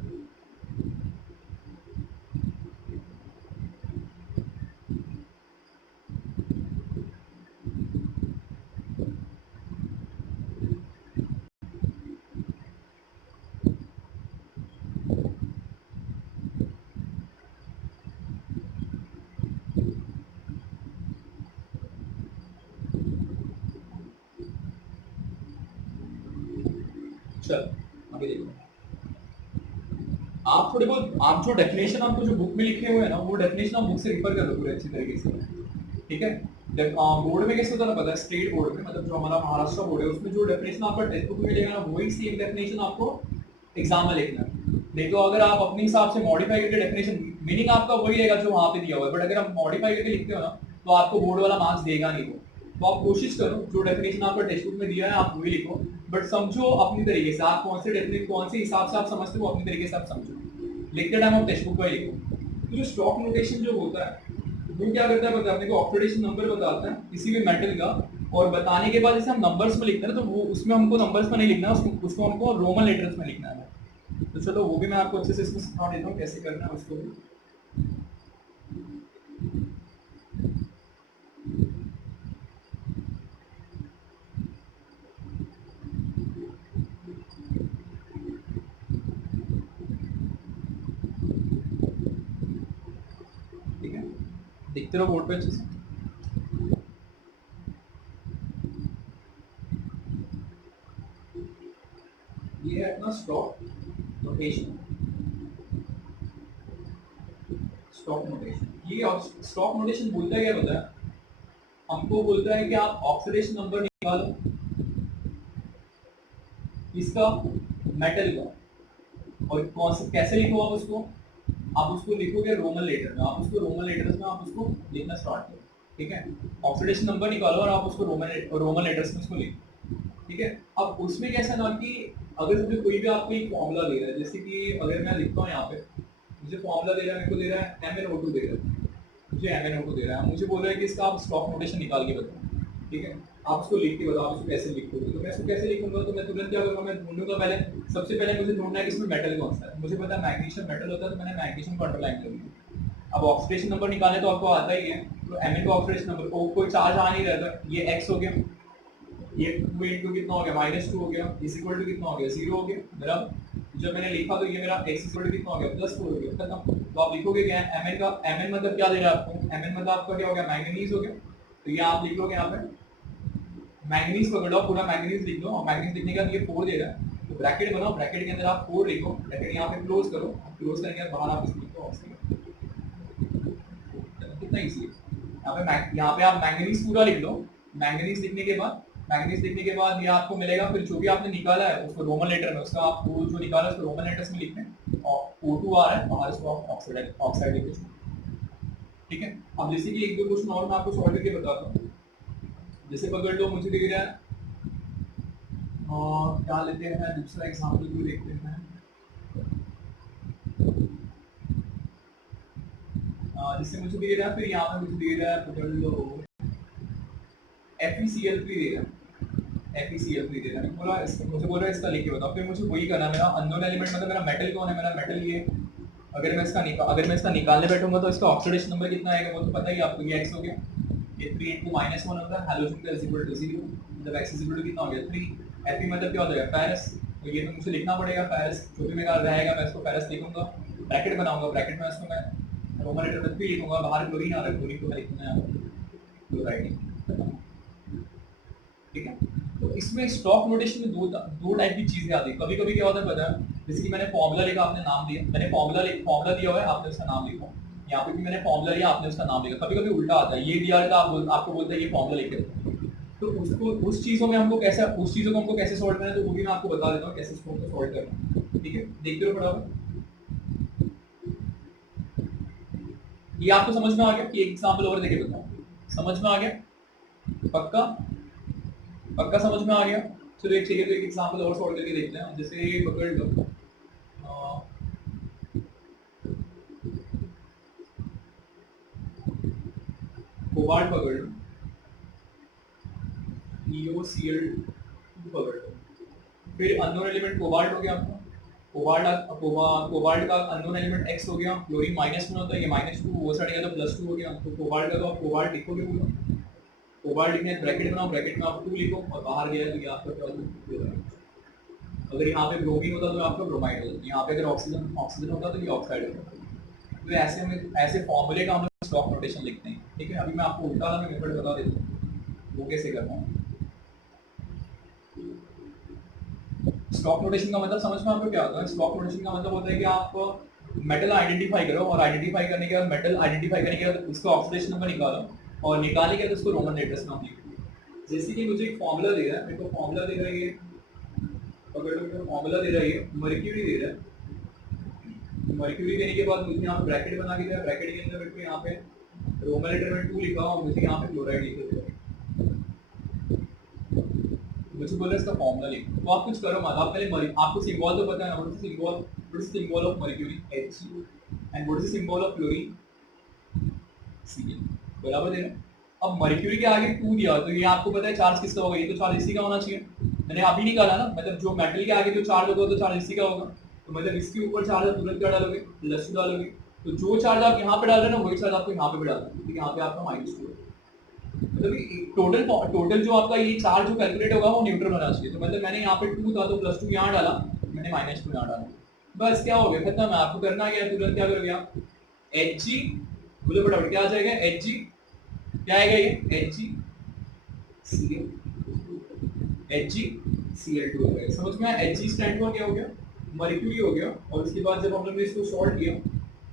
चल अभी देखो, आप थोड़े बहुत आप जो डेफिनेशन आपको जो बुक में लिखे हुए हैं ना वो डेफिनेशन आप बुक से रिफर कर लो पूरे अच्छी तरीके से, ठीक है। बोर्ड में कैसे होता है पता है, स्टेट बोर्ड में मतलब जो हमारा महाराष्ट्र बोर्ड है उसमें जो डेफिनेशन आपका टेक्स्ट बुक में मिलेगा ना वही सेम डेफिनेशन आपको एग्जाम में लिखना है। नहीं तो अगर आप अपने हिसाब से मॉडिफाई करके डेफिनेशन, मीनिंग आपका वही रहेगा जो वहाँ पे दिया हुआ है, बट अगर आप मॉडिफाई करके लिखते हो ना तो आपको बोर्ड वाला मार्क्स देगा नहीं वो। तो आप कोशिश करो जो डेफिनेशन आपका टेक्स्ट बुक में दिया है आप वही लिखो, बट समझो अपनी तरीके से, आप कौन से डेफिनेशन कौन से हिसाब से आप समझते हो अपनी तरीके से आप समझो, लिखते टाइम आप टेक्स्ट बुक का ही लिखो। तो जो स्टॉक नोटेशन जो होता है वो क्या करता है, अपने को ऑक्सीडेशन नंबर बताता है किसी भी मेटल का, और बताने के बाद जैसे हम नंबर्स में लिखते हैं तो वो उसमें हमको नंबर्स में नहीं लिखना, उसको हमको रोमन लेटर्स में लिखना है। तो चलो वो भी मैं आपको अच्छे से इसमें सिखा देता हूँ कैसे करना है उसको भी। ठीक है, देखते रहो बोर्ड पे अच्छे से। ये है अपना स्टॉक नोटेशन। स्टॉक नोटेशन, ये स्टॉक नोटेशन बोलता क्या होता है, हमको बोलता है कि आप ऑक्सीडेशन नंबर निकालो इसका, मेटल का, और कौन से कैसे लिखो आप उसको लिखोगे रोमन लेटर में, आप उसको रोमन लेटर्स में आप उसको लिखना स्टार्ट करो, ठीक है। ऑक्सीडेशन नंबर निकालो और आप उसको रोमन लेटर्स में उसको लिखो, ठीक है। अब उसमें कैसा ना कि अगर मुझे कोई भी आपको एक फॉर्मूला दे रहा है, जैसे कि अगर मैं लिखता हूँ यहाँ पे मुझे फॉर्मूला दे रहा है, मेरे को दे रहा है MnO2 दे रहा है, मुझे MnO2 दे रहा है, मुझे बोल रहा है कि इसका आप स्टॉक नोटेशन निकाल के बताओ, ठीक है। आप उसको लिख के बताओ आप उसको कैसे लिखोगे, तो मैं इसको कैसे लिखूंगा, तो मैं तुरंत क्या करूँगा, मैं ढूंढूंगा पहले, सबसे पहले मुझे ढूंढना है कि इसमें मेटल कौन सा है, मुझे पता है मैग्नीशियम मेटल होता है तो मैंने मैग्नीशियम को अंडरलाइन कर दिया। अब ऑक्सीडेशन नंबर निकालने तो आपको आता ही है, तो Mn का ऑक्सीडेशन नंबर कोई चार्ज आ नहीं रहता, ये x हो गया, ये 2 into कितना हो गया -2 हो गया, इज इक्वल टू कितना हो गया 0 हो गया मेरा, जब मैंने लिखा तो ये मेरा x इक्वल टू कितना हो गया +4 हो गया, खत्म। तो आप लिखोगे क्या Mn का, Mn मतलब क्या दे रहा है आपको, Mn मतलब आपका क्या हो गया, मैंगनीज हो गया, तो ये आप लिख लोगे यहाँ पे मैंगनीज पकड़ लो, पूरा मैंगनीज लिख लो, और मैंगनीज लिखने के बाद ये 4 दे रहा है तो ब्रैकेट बनाओ, ब्रैकेट के अंदर आप 4 लिखो, ब्रैकेट यहाँ पे क्लोज करो, क्लोज करने के बाद बाहर आप इसको लिखो ऑक्सीजन, कितना इजी है। यहाँ पे आप मैंगनीज पूरा लिख लो, मैंगनीज लिखने के बाद ये आपको मिलेगा, फिर जो भी आपने निकाला है उसको रोमन लेटर में, उसका आप जो निकाला है उसको रोमन लेटर्स में लिखना है, और O2 आ रहा है बाहर, इसको ऑक्साइड लिख दो, ठीक है। अब जैसे कि एक दो क्वेश्चन और मैं आपको सॉल्व करके बताता हूँ। जैसे पकड़ लो मुझे दिख रहा है और क्या लेते हैं, दूसरा एग्जाम्पल भी देखते हैं। जिससे मुझे दिख रहा है, फिर यहाँ पे मुझे दिख रहा है पकड़ लो FeCl3 दे रहा है, FeCl3 दे रहा है, मुझे बोल रहा है इसका लिख के बताओ। फिर मुझे वही करना है, मेरा अननोन एलिमेंट मतलब मेरा मेटल कौन है, मेरा मेटल ये। अगर मैं इसका निकालने बैठूंगा तो इसका ऑक्सीडेशन नंबर कितना आएगा वो तो पता ही आपको, ये x हो गया, ये 3 × -1 होता है, हैलोजन का इज इक्वल टू 0, मतलब x इज इक्वल टू कितना हो गया 3। Fe मतलब क्या होता है फेरस, तो ये तो मुझे लिखना पड़ेगा फेरस, जो भी मेरा रहेगा मैं इसको फेरस लिखूंगा, ब्रैकेट बनाऊंगा, ब्रैकेट में इसको मैं रोमन लेटर में 3 लिखूंगा, बाहर क्लोरीन आ रहा है, क्लोरीन को मैं लिखूंगा यहाँ पर क्लोराइड, ठीक है। तो इसमें स्टॉक नोटेशन में दो टाइप की चीजें आती है। कभी कभी क्या होता है पता है, जैसे कि मैंने फॉर्मूला लिखा, आपने नाम दिया, मैंने फॉर्मूला दिया हुआ है, आपने उसका नाम लिखा, यहाँ पे भी मैंने फॉर्मूला लिया, आपने उसका नाम लिखा। कभी कभी उल्टा आता है, ये दिया रहता है, आपको बोलता है ये फॉर्मूला लिख के, तो उसको उस चीजों को हमको कैसे सॉल्व करना है, तो वो भी मैं आपको बता देता हूँ कैसे इसको सॉल्व करना है, ठीक है। देखते रहो फटाफट, ये आपको समझ में आ गया कि एक एग्जांपल और देके बताओ, समझ में आ गया, पक्का समझ में आ गया। चलो एक चाहिए तो एक एग्जांपल और सॉल्व करके देखते हैं। जैसे पकड़ लो कोबाल्ट पकड़ लो, EOCl पकड़ लो, फिर अननोन एलिमेंट कोबाल्ट हो गया आपका, कोबाल्ट का अननोन एलिमेंट x हो गया, क्लोरीन -1 होता है, ये -2 वो साइड गया तो +2 हो गया, तो कोबाल्ट का तो आप कोबाल्ट लिखोगे पूरा, कोबाल्ट लिखने ब्रैकेट बनाओ, ब्रैकेट में आप 2 लिखो और बाहर गया तो ये आपका क्या होगा, अगर यहाँ पे ब्रोमीन होता तो आपका ब्रोमाइड होता, यहाँ पे अगर ऑक्सीजन होता तो ये ऑक्साइड होता। तो ऐसे फॉर्मूले का हम स्टॉक नोटेशन लिखते हैं, ठीक है। अभी मैं आपको उल्टा वाला मेथड बता देता हूँ वो कैसे करना है। स्टॉक नोटेशन का मतलब समझ में आपको क्या होता है? स्टॉक नोटेशन का मतलब होता है कि आप मेटल आइडेंटिफाई करो और आइडेंटिफाई करने के बाद मेटल आइडेंटिफाई करने के बाद उसका ऑक्सीडेशन नंबर निकालो और निकालने के बाद उसको रोमन लेटर्स में लिखो। जैसे कि मुझे एक फॉर्मूला दे रहा है, मेरे को फॉर्मूला दे रहा है, ये अगर मेरे को फॉर्मूला दे रहा है, ये मर्क्यूरी दे रहा है, मर्क्यूरी देने के बाद मुझे यहाँ पे ब्रैकेट बना के दिया, ब्रैकेट के अंदर मेरे को यहाँ पे रोमन लेटर में 2 लिखा और मुझे यहाँ पे क्लोराइड लिख दिया, मुझे बोला इसका फॉर्मूला लिखो। तो आप कुछ करो मत, आप पहले आपको सिंबल तो पता है, what is symbol of mercury H and what is symbol of chlorine Cl, बराबर है। अब मर्क्यूरी के आगे 2 दिया तो ये आपको पता है चार्ज किसका होगा, ये तो चार्ज इसी का होना चाहिए, मैंने अभी निकाला ना, मतलब जो मेटल के आगे जो चार्ज होगा तो चार्ज इसी का होगा, तो मतलब इसके ऊपर चार्ज आप तुरंत क्या डालोगे, +2 डालोगे, तो जो चार्ज आप यहाँ पे डाल रहे हैं ना वही चार्ज आपको यहाँ पे भी डालना है, ठीक है। यहाँ पे आपका -2 है, मतलब टोटल जो आपका ये चार्ज जो कैलकुलेट होगा वो न्यूट्रल होना चाहिए, तो मतलब मैंने यहाँ पे 2 था तो +2 यहाँ डाला, मैंने -2 यहाँ डाला, बस क्या हो गया खत्म है। आपको करना क्या है, तुरंत क्या करोगे आप, Hg बोलो फटाफट क्या आ जाएगा, Hg क्या आएगा, ये HgCl2 हो गया, समझ में आया। Hg स्टैंड फॉर क्या हो गया, मर्क्यूरी हो गया, और उसके बाद जब हम लोग ने इसको सॉल्व किया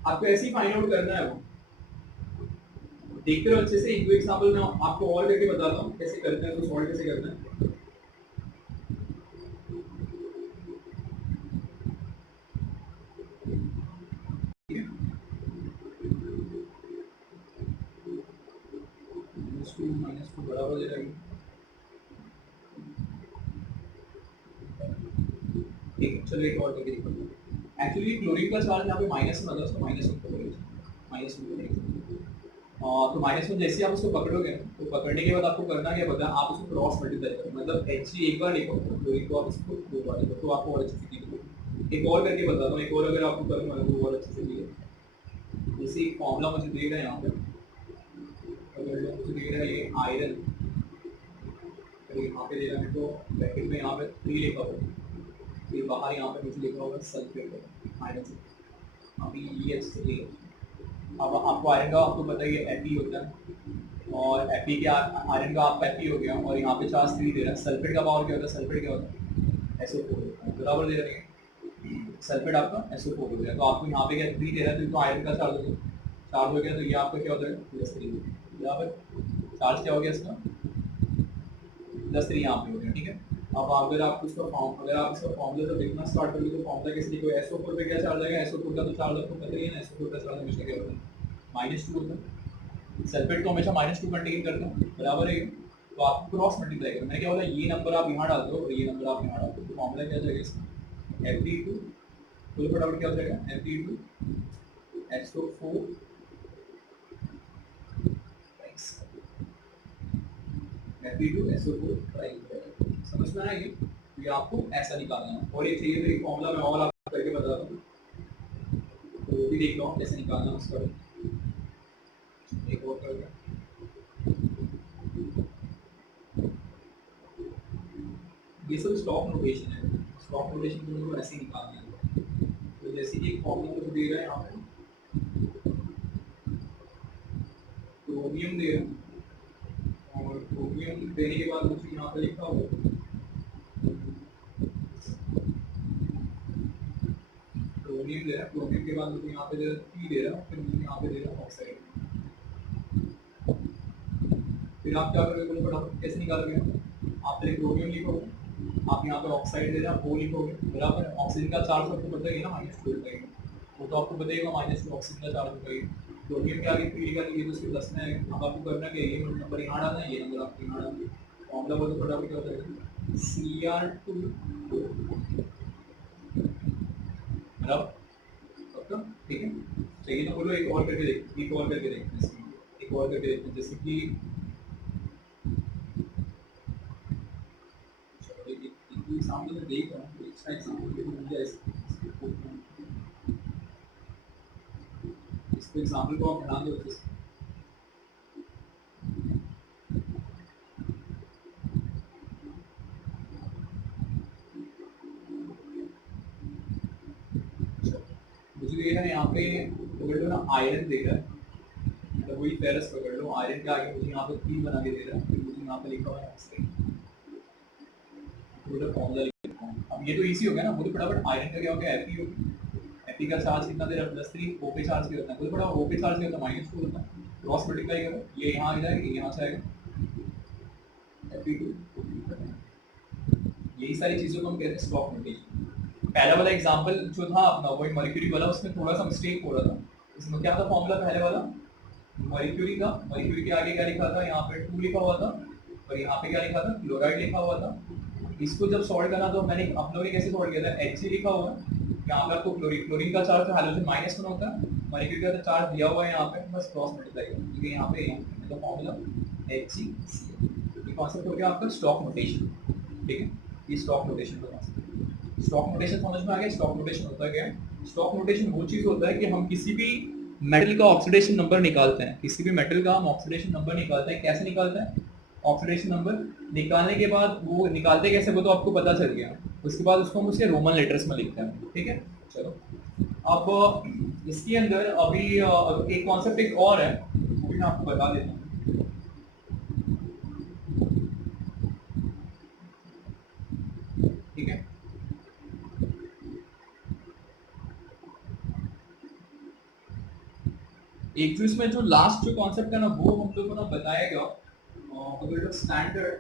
आपको ऐसे ही फाइंड आउट करना है वो, देखते रहो अच्छे से। एक दो एग्जांपल मैं आपको और करके बताता हूँ कैसे करते हैं, तो सॉल्व कैसे करना है। -2 बराबर दे रहा है, ठीक है। चलो एक और करके देखो, एक्चुअली क्लोरीन का चार्ज यहाँ पे माइनस में आता है, उसको -1 पकड़ोगे, -1 करेंगे, तो -1 जैसे ही आप उसको पकड़ोगे तो पकड़ने के बाद आपको करना क्या पता है, आप उसको क्रॉस मल्टीप्लाई करो, मतलब Hg एक बार लिखो, क्लोरीन को आप इसको 2 बार लिखो, तो आपको और अच्छे से दिखेगा। एक और करके बताता हूँ, एक और अगर आपको करना है तो और अच्छे से दिखेगा। जैसे एक फॉर्मूला मुझे दे रहा है यहाँ पे, अगर मुझे दे रहा है ये आयरन, यहाँ पे दे रहा है तो ब्रैकेट में यहाँ पे 3 लिखा होगा, फिर बाहर यहाँ पे मुझे लिखा होगा सल्फेट माइनस, अभी ये अच्छे से। अब आपको आयरन का आपको पता ही है Fe होता है, और Fe के आयरन का आपका Fe हो गया, और यहाँ पे चार्ज 3 दे रहा है। सल्फेट का पावर क्या होता है, सल्फेट क्या होता है SO4 बराबर दे रहे हैं, सल्फेट आपका SO4 हो गया, तो आपको यहाँ पे क्या 3 दे रहा है, तो आयरन का चार्ज हो गया, तो ये आपका क्या होता है +3 बराबर, चार्ज क्या हो गया इसका +3 यहाँ पे हो गया, ठीक है। अब अगर आप इसका फॉर्मूला जब लिखना स्टार्ट करोगे तो फॉर्मूला कैसे लिखोगे, SO4 पे क्या चार्ज आएगा, SO4 का तो चार्ज आपको पता ही है ना, SO4 का चार्ज हमेशा क्या होता है -2 होता है, सल्फेट को हमेशा -2 कंटेन करता है, बराबर है। तो आपको क्रॉस मल्टीप्लाई करना है, क्या होगा, ये नंबर आप यहाँ डाल दो और ये नंबर आप यहाँ डाल दो, तो फॉर्मूला क्या जाएगा इसका, Fe2, तो फटाफट क्या हो जाएगा, Fe2 SO4 Fe2 SO4 try. समझ में आएगी, ये आपको ऐसा निकालना है। और एक चाहिए तो फॉर्मूला में और आपको करके बता दूँ, तो वो भी देख लो कैसे निकालना उसका। एक और कर दिया, ये सब स्टॉक नोटेशन है। स्टॉक नोटेशन को मुझे ऐसे ही निकालना है। तो जैसे कि एक फॉर्मूला मुझे दे रहा है यहाँ पे, क्रोमियम दे रहा है, और क्रोमियम देने के बाद मुझे यहाँ पे लिखा होगा क्रोमियम दे रहा है, क्रोमियम के बाद मुझे यहाँ पे P दे रहा है, फिर मुझे यहाँ पे दे रहा है ऑक्साइड। फिर आप क्या करोगे, बोलो फटाफट कैसे निकालोगे, आप पहले क्रोमियम लिखोगे, आप यहाँ पे ऑक्साइड दे रहे हैं, वो लिखोगे, बराबर है। ऑक्सीजन का चार्ज आपको पता ही ना, -2 होता है, वो तो आपको बताइएगा -2 ऑक्सीजन का चार्ज होता है। क्रोमियम के आगे P लिखा है, ये तो उसके 10 में है। अब आपको करना क्या है, ये नंबर यहाँ डालना है, ये नंबर आपको यहाँ डालना है। फॉर्मूला बोलो फटाफट क्या होता है, Cr2, बराबर, ठीक है। चाहिए तो बोलो एक और करके देखते, एक और करके देखते हैं, एक और करके देखते हैं, जैसे कि एग्जाम्पल में देख रहा हूँ, इसका एग्जाम्पल मुझे इसको एग्जाम्पल को आप ध्यान दो अच्छे से। मुझे दे रहा है यहाँ पे, पकड़ लो ना, आयरन दे रहा है, मतलब वही फेरस पकड़ लो, आयरन के आगे मुझे यहाँ पे 3 बना के दे रहा है, फिर मुझे यहाँ पे लिखा हुआ है ऑक्साइड, पूरा फॉर्मूला लिख देता हूँ। अब ये तो इजी हो गया ना, मुझे फटाफट आयरन का क्या हो गया, Fe हो गया, Fe का चार्ज कितना दे रहा है, +3, O पे चार्ज क्या होता है, मुझे फटाफट O पे चार्ज क्या होता है, -2 होता है, क्रॉस मल्टीप्लाई करो, ये यहाँ आ जाएगा, ये यहाँ से आएगा, Fe2, यही सारी चीज़ों को हम कहते हैं स्टॉक नोटेशन। पहला वाला एग्जांपल जो था अपना, वही मर्क्यूरी वाला, उसमें थोड़ा सा मिस्टेक हो रहा था। इसमें क्या था फॉर्मूला पहले वाला, मर्क्यूरी का, मर्क्यूरी के आगे क्या लिखा था, यहाँ पे 2 लिखा हुआ था, और यहाँ पे क्या लिखा था, क्लोराइड लिखा हुआ था। इसको जब सॉल्व करना तो मैंने आप लोगों ने कैसे सॉल्व किया था, Hg लिखा हुआ है, यहाँ पर आपको क्लोरीन का चार्ज हाइड्रोजन -1 होता है, मर्क्यूरी का चार्ज दिया हुआ है यहाँ पे, बस क्रॉस मल्टीप्लाई करो, ठीक है। यहाँ पे मतलब फॉर्मूला HgCl, ये कॉन्सेप्ट हो गया आपका स्टॉक नोटेशन, ठीक है। ये स्टॉक नोटेशन का कॉन्सेप्ट, स्टॉक नोटेशन समझ में आ गया। स्टॉक नोटेशन होता है क्या है, स्टॉक नोटेशन वो चीज होता है कि हम किसी भी मेटल का ऑक्सीडेशन नंबर निकालते हैं, किसी भी मेटल का हम ऑक्सीडेशन नंबर निकालते हैं, कैसे निकालते हैं, ऑक्सीडेशन नंबर निकालने के बाद वो निकालते कैसे वो तो आपको पता चल गया, उसके बाद उसको हम उसे रोमन लेटर्स में लिखते हैं, ठीक है। चलो अब इसके अंदर अभी एक कॉन्सेप्ट एक और है, वो भी मैं आपको बता देता हूँ, ठीक है। एक जो इसमें जो लास्ट जो कॉन्सेप्ट है ना, वो हम लोग को ना बताएगा अगर standard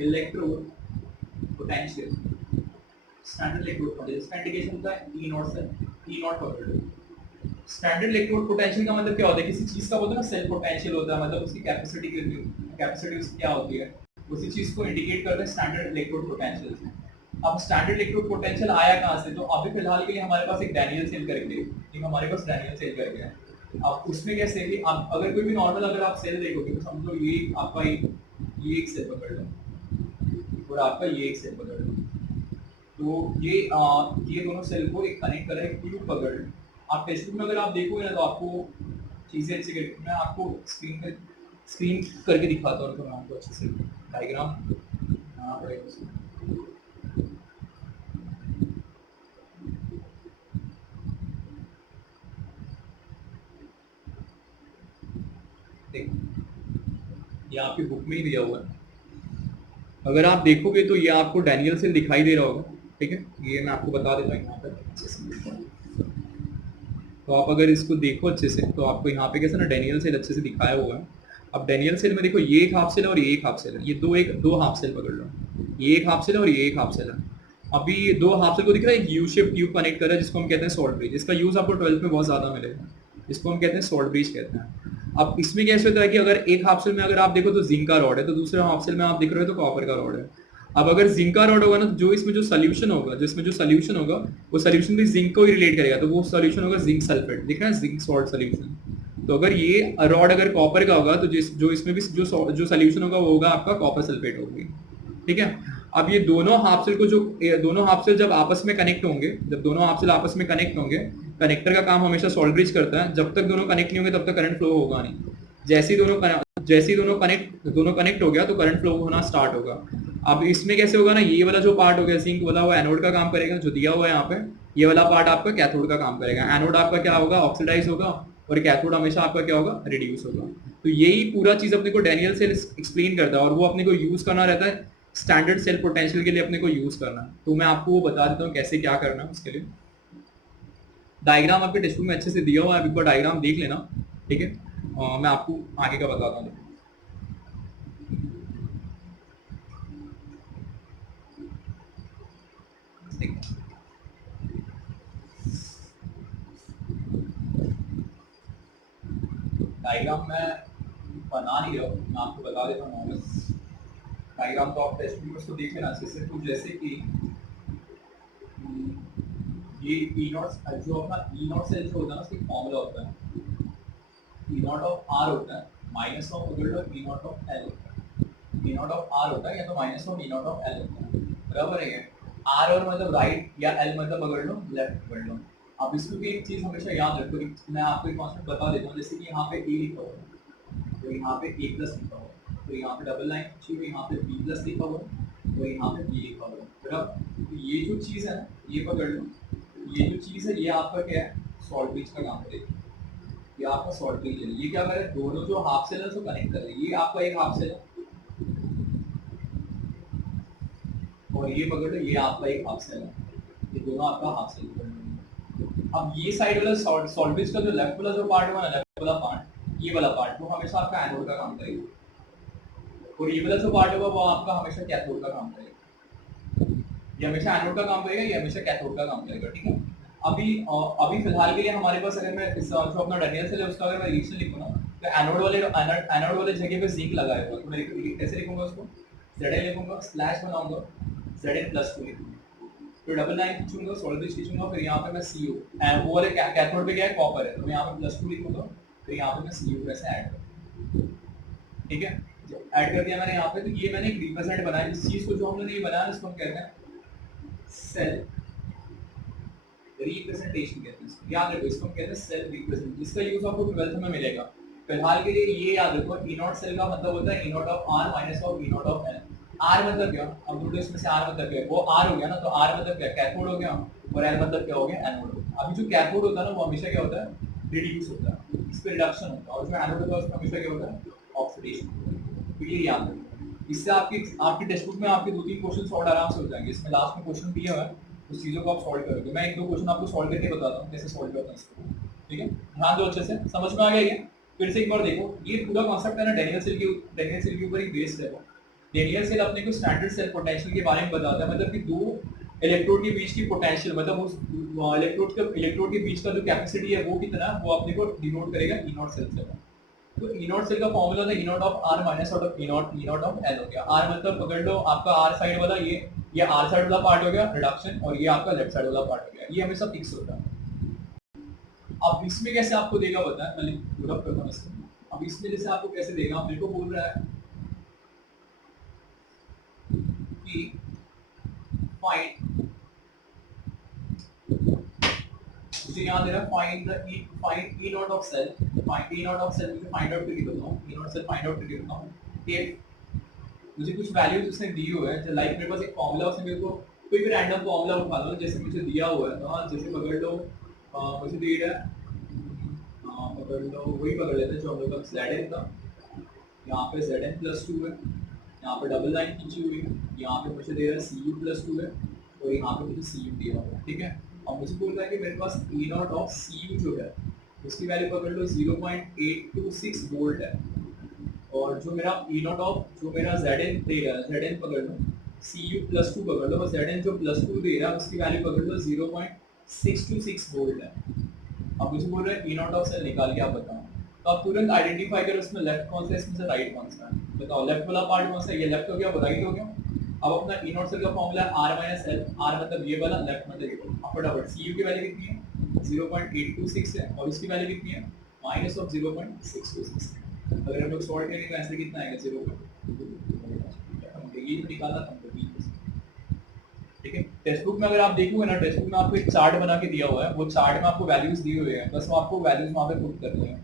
electrode potential, standard electrode potential, इसका इंडिकेशन होता है E0 से, E0 पकड़ लो। स्टैंडर्ड इलेक्ट्रोड पोटेंशियल का मतलब क्या होता है, किसी चीज का बोलते हैं ना सेल पोटेंशियल होता है, मतलब उसकी कैपेसिटी कितनी, कैपेसिटी उसकी क्या होती है, उसी चीज को इंडिकेट करते हैं स्टैंडर्ड इलेक्ट्रोड पोटेंशियल से। अब स्टैंडर्ड इलेक्ट्रोड पोटेंशियल आया कहाँ से, तो अभी फिलहाल के लिए हमारे पास एक डैनियल सेल करके, एक हमारे पास डैनियल सेल करके है। अब उसमें कैसे कि आप अगर कोई भी नॉर्मल अगर आप सेल देखोगे तो समझो ये आपका ये एक सेल पकड़ लो और आपका ये एक सेल पकड़ लो, तो ये दोनों सेल को एक कनेक्ट कर रहा है, ट्यूब पकड़ लो। आप टेक्स्ट बुक में अगर आप देखोगे ना तो आपको चीज़ें अच्छी करके, मैं आपको स्क्रीन करके दिखाता हूँ, तो मैं आपको अच्छे से डायग्राम बनाना पड़ेगा। ये आपकी बुक में ही दिया हुआ है, अगर आप देखोगे तो ये आपको डैनियल सेल दिखाई दे रहा होगा, ठीक है। ये मैं आपको बता देता हूँ यहाँ पर अच्छे से, तो आप अगर इसको देखो अच्छे से तो आपको यहाँ पे कैसे ना डैनियल सेल अच्छे से दिखाया हुआ है। अब डैनियल सेल में देखो ये एक हाफ सेल है और ये एक हाफ सेल है, ये दो हाफ सेल पकड़ लो, ये एक हाफ सेल है और ये एक हाफ सेल है। अभी दो हाफ सेल को दिख रहा है, एक यू शेप ट्यूब कनेक्ट कर रहा है जिसको हम कहते हैं सॉल्ट ब्रिज, इसका यूज आपको 12th में बहुत ज्यादा मिलेगा, इसको हम कहते हैं सॉल्ट ब्रिज कहते हैं। अब इसमें कैसे होता है कि अगर एक हाफ सेल में अगर आप देखो तो जिंक का रॉड है, तो दूसरे हाफ सेल में आप देख रहे हो तो कॉपर का रॉड है। अब अगर जिंक का रॉड होगा ना, तो जो इसमें जो सोल्यूशन होगा, जिसमें जो सोल्यूशन होगा, वो सोल्यूशन भी जिंक को ही रिलेट करेगा, तो वो सोल्यूशन होगा जिंक सल्फेट, दिख रहा है, जिंक सॉल्ट सोल्यूशन। तो अगर ये रॉड अगर कॉपर का होगा, तो जो इसमें भी जो सोल्यूशन होगा वो होगा आपका कॉपर सल्फेट होगी, ठीक है। अब ये दोनों हाफ सेल को दोनों हाफ सेल जब आपस में कनेक्ट होंगे, जब दोनों हाफ सेल आपस में कनेक्ट होंगे, कनेक्टर का काम हमेशा सॉल्ट ब्रिज करता है, जब तक दोनों कनेक्ट नहीं होंगे तब तक करंट फ्लो होगा नहीं। जैसे ही दोनों कनेक्ट हो गया तो करंट फ्लो होना स्टार्ट होगा। अब इसमें कैसे होगा ना, ये वाला जो पार्ट हो गया जिंक वाला, वो एनोड का काम करेगा, जो दिया हुआ है यहाँ पे, ये वाला पार्ट आपका कैथोड का काम करेगा। एनोड आपका क्या होगा, ऑक्सीडाइज होगा, और कैथोड हमेशा आपका क्या होगा, रिड्यूस होगा। तो यही पूरा चीज अपने को डैनियल सेल एक्सप्लेन करता है, और वो अपने को यूज करना रहता है स्टैंडर्ड सेल पोटेंशियल के लिए, अपने को यूज करना है। तो मैं आपको वो बता देता हूँ कैसे क्या करना है उसके लिए। डायग्राम आपके टेक्स्ट बुक में अच्छे से दिया हुआ है, एक बार डायग्राम देख लेना, ठीक है। मैं आपको आगे का बताता हूँ। डायग्राम मैं बना नहीं रहा हूँ, मैं आपको बता देता हूँ नॉर्मल डायग्राम। तो आप टेक्स्ट बुक में उसको देख लेना अच्छे से। तो जैसे कि ये ई नॉट जो अपना ई नॉट सेल जो होता है ना, उसका फॉर्मूला होता है ई नॉट ऑफ आर होता है minus of E not of L होता है। ई नॉट ऑफ आर होता है या तो minus of E not of L होता है, बराबर है। आर और मतलब राइट, या एल मतलब पकड़ लो लेफ्ट पकड़ लो। अब इसको भी एक चीज हमेशा याद रखो, मैं आपको एक कॉन्सेप्ट बता देता हूँ। जैसे कि यहाँ पे ए लिखा हुआ है, तो यहाँ पे ए प्लस लिखा हुआ है, तो यहाँ पे डबल लाइन खींची हुई, यहाँ पे बी प्लस लिखा हुआ है, तो यहाँ पे बी लिखा हुआ है, बराबर। तो ये जो चीज है ये पकड़ लो, ये जो चीज है ये आपका क्या है, सॉल्ट ब्रिज का काम करेगी। ये आपका सॉल्ट ब्रिज है। ये क्या करे, दोनों जो हाफ सेल है उसको कनेक्ट कर रही है। ये आपका एक हाफ सेल है, और ये पकड़ लो ये आपका एक हाफ सेल है, ये दोनों आपका हाफ सेल है। अब ये साइड वाला सॉल्ट ब्रिज का जो लेफ्ट वाला जो पार्ट होगा ना, लेफ्ट वाला पार्ट, ये वाला पार्ट, वो हमेशा आपका एनोड का काम करेगा, और ये वाला जो पार्ट होगा वो आपका हमेशा कैथोड का काम करेगा। ये हमेशा एनोड का काम करेगा, ये हमेशा कैथोड का काम करेगा, ठीक है। अभी फिलहाल के लिए हमारे पास, अगर मैं जो अपना डैनियल सेल है उसका अगर मैं रिएक्शन लिखूँ ना, तो एनोड वाले जगह पे जिंक लगाया हुआ, तो मैं कैसे लिखूंगा उसको, Zn लिखूंगा, स्लैश बनाऊंगा, Zn+2 लिखूंगा, तो डबल लाइन खींचूंगा, सॉल्ट ब्रिज खींचूंगा, फिर यहाँ पे मैं Cu, वो वाले कैथोड पे क्या है, कॉपर है, तो मैं यहाँ पे +2 लिखूंगा, फिर यहाँ पे मैं Cu ऐसे ऐड करूंगा, ठीक है। ऐड कर दिया मैंने यहाँ पे। तो ये मैंने एक रिप्रेजेंट बनाया, इस चीज को जो हमने ये बनाया इसको हम कहते हैं सेल रिप्रेजेंटेशन कहते हैं। याद रखो, इसको हम कहते हैं सेल रिप्रेजेंट, जिसका यूज आपको 12th में मिलेगा। फिलहाल के लिए ये याद रखो, ई नॉट सेल का मतलब होता है E not of R minus of E not of L. R मतलब क्या, अब बोलो इसमें से आर मतलब क्या है, वो आर हो गया ना, तो आर मतलब क्या, कैथोड हो गया, और एल मतलब क्या हो गया, एनोड। अभी जो कैथोड होता है ना, वो हमेशा क्या होता है, रिड्यूस होता है, इस पे रिडक्शन होता है, और जो एनोड होता है उसमें हमेशा क्या होता है, ऑक्सीडेशन। तो ये याद रखो। इससे आपकी टेक्स्ट बुक में आपके 2-3 क्वेश्चन सॉल्व आराम से हो जाएंगे। इसमें लास्ट में क्वेश्चन दिया हुआ है, उस चीज़ों को आप सॉल्व करोगे। मैं 1-2 क्वेश्चन आपको सॉल्व करके बताता हूँ कैसे सॉल्व करता है इसको, ठीक है। ध्यान दो, अच्छे से समझ में आ गया ये। फिर से एक बार देखो, ये पूरा कॉन्सेप्ट है ना डैनियल सेल के ऊपर ही बेस्ड है। वो डैनियल सेल अपने को स्टैंडर्ड सेल पोटेंशियल के बारे में बताता है, मतलब कि दो इलेक्ट्रोड के बीच की पोटेंशियल, मतलब उस इलेक्ट्रोड के बीच का जो कैपेसिटी है वो कितना, वो अपने को डिनोट करेगा ई नॉट सेल से। तो ई नॉट सेल का फॉर्मूला था E not of R minus out of E not of L हो गया। आर मतलब पकड़ लो आपका आर साइड वाला, ये आर साइड वाला पार्ट हो गया रिडक्शन, और ये आपका लेफ्ट साइड वाला पार्ट हो गया, ये हमेशा फिक्स होता है। अब इसमें कैसे आपको देगा पता है, मैं पूरा करता हूं इसको। अब इसमें जैसे आपको कैसे देगा, मेरे को बोल रहा है कि फाइंड, मुझे यहाँ दे रहा है find E not of cell, find E not of cell, मुझे फाइंड आउट करके बताता हूँ, E not cell find out करके बताता हूँ। मुझे कुछ वैल्यूज उसने दी हुए है, लाइक मेरे पास एक फॉर्मूला, उसने मेरे को कोई भी रैंडम फॉर्मूला उठा लो, जैसे मुझे दिया हुआ है। हाँ, जैसे पकड़ लो, मुझे दिया है, पकड़ लो, वही पकड़ लेते हैं जो हम लोग का Zn था। यहाँ पे Zn+2 है, यहाँ पे डबल लाइन खींची हुई है, यहाँ पे मुझे दे रहा है Cu+2 है, और यहाँ पे मुझे Cu दिया हुआ है, ठीक है। और मुझे बोल रहा है कि मेरे पास ई नॉट ऑफ Cu जो है उसकी वैल्यू पकड़ लो 0.826 वोल्ट है, और जो मेरा ई नॉट ऑफ जो मेरा Zn दे रहा है, Zn पकड़ लो, Cu+2 पकड़ लो, Zn जो +2 दे रहा है उसकी वैल्यू पकड़ लो 0.626 वोल्ट है। अब मुझे बोल रहा है ई नॉट ऑफ सेल निकाल के आप बताओ। तो आप तुरंत आइडेंटिफाई करो उसमें लेफ्ट कौन सा है, इसमें से राइट कौन सा है। बताओ लेफ्ट वाला पार्ट कौन सा है, ये लेफ्ट हो गया, वो राइट हो गया। अब अपना ई नॉट सेल का फॉर्मूला है आर माइनस एल, आर मतलब ये वाला, लेफ्ट मतलब ये वाला। अब फटाफट सी यू की वैल्यू कितनी है 0.826 है और इसकी वैल्यू कितनी है माइनस ऑफ 0.626। अगर हम लोग सॉल्व करेंगे तो आंसर कितना आएगा 0. ये तो निकालना था हमको 20%। ठीक है, टेक्स्ट बुक में अगर आप देखोगे ना, टेक्स्ट बुक में आपको एक चार्ट बना के दिया हुआ है, वो चार्ट में आपको वैल्यूज दिए हुए हैं, बस वो आपको वैल्यूज वहाँ पे पुट करनी है।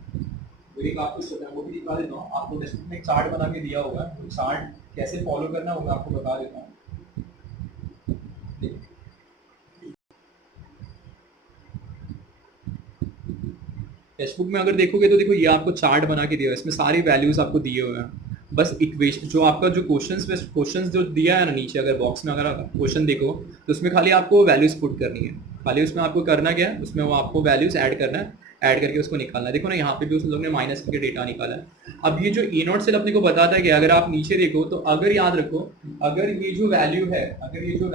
तो एक आपको वो भी दिखा देता हूँ, आपको टेक्स्ट बुक में एक चार्ट बना के दिया हुआ है, वो चार्ट कैसे फॉलो करना है वो मैं आपको बता देता हूँ। टेक्स्ट बुक में अगर देखोगे तो देखो ये आपको चार्ट बना के दिया हुआ है, इसमें सारी वैल्यूज आपको दिए हुए हैं। बस इक्वेशन जो आपका जो क्वेश्चंस जो दिया है ना नीचे, अगर बॉक्स में अगर आप क्वेश्चन देखो तो उसमें खाली आपको वैल्यूज पुट करनी है, खाली उसमें आपको करना क्या है, उसमें वो आपको वैल्यूज ऐड करना है, ऐड करके उसको निकालना है। देखो ना यहाँ पे भी उस लोग ने माइनस करके डेटा निकाला है। अब ये जो ए नॉट सेल अपने को बताता है कि अगर आप नीचे देखो तो अगर याद रखो, अगर ये जो वैल्यू है, अगर ये जो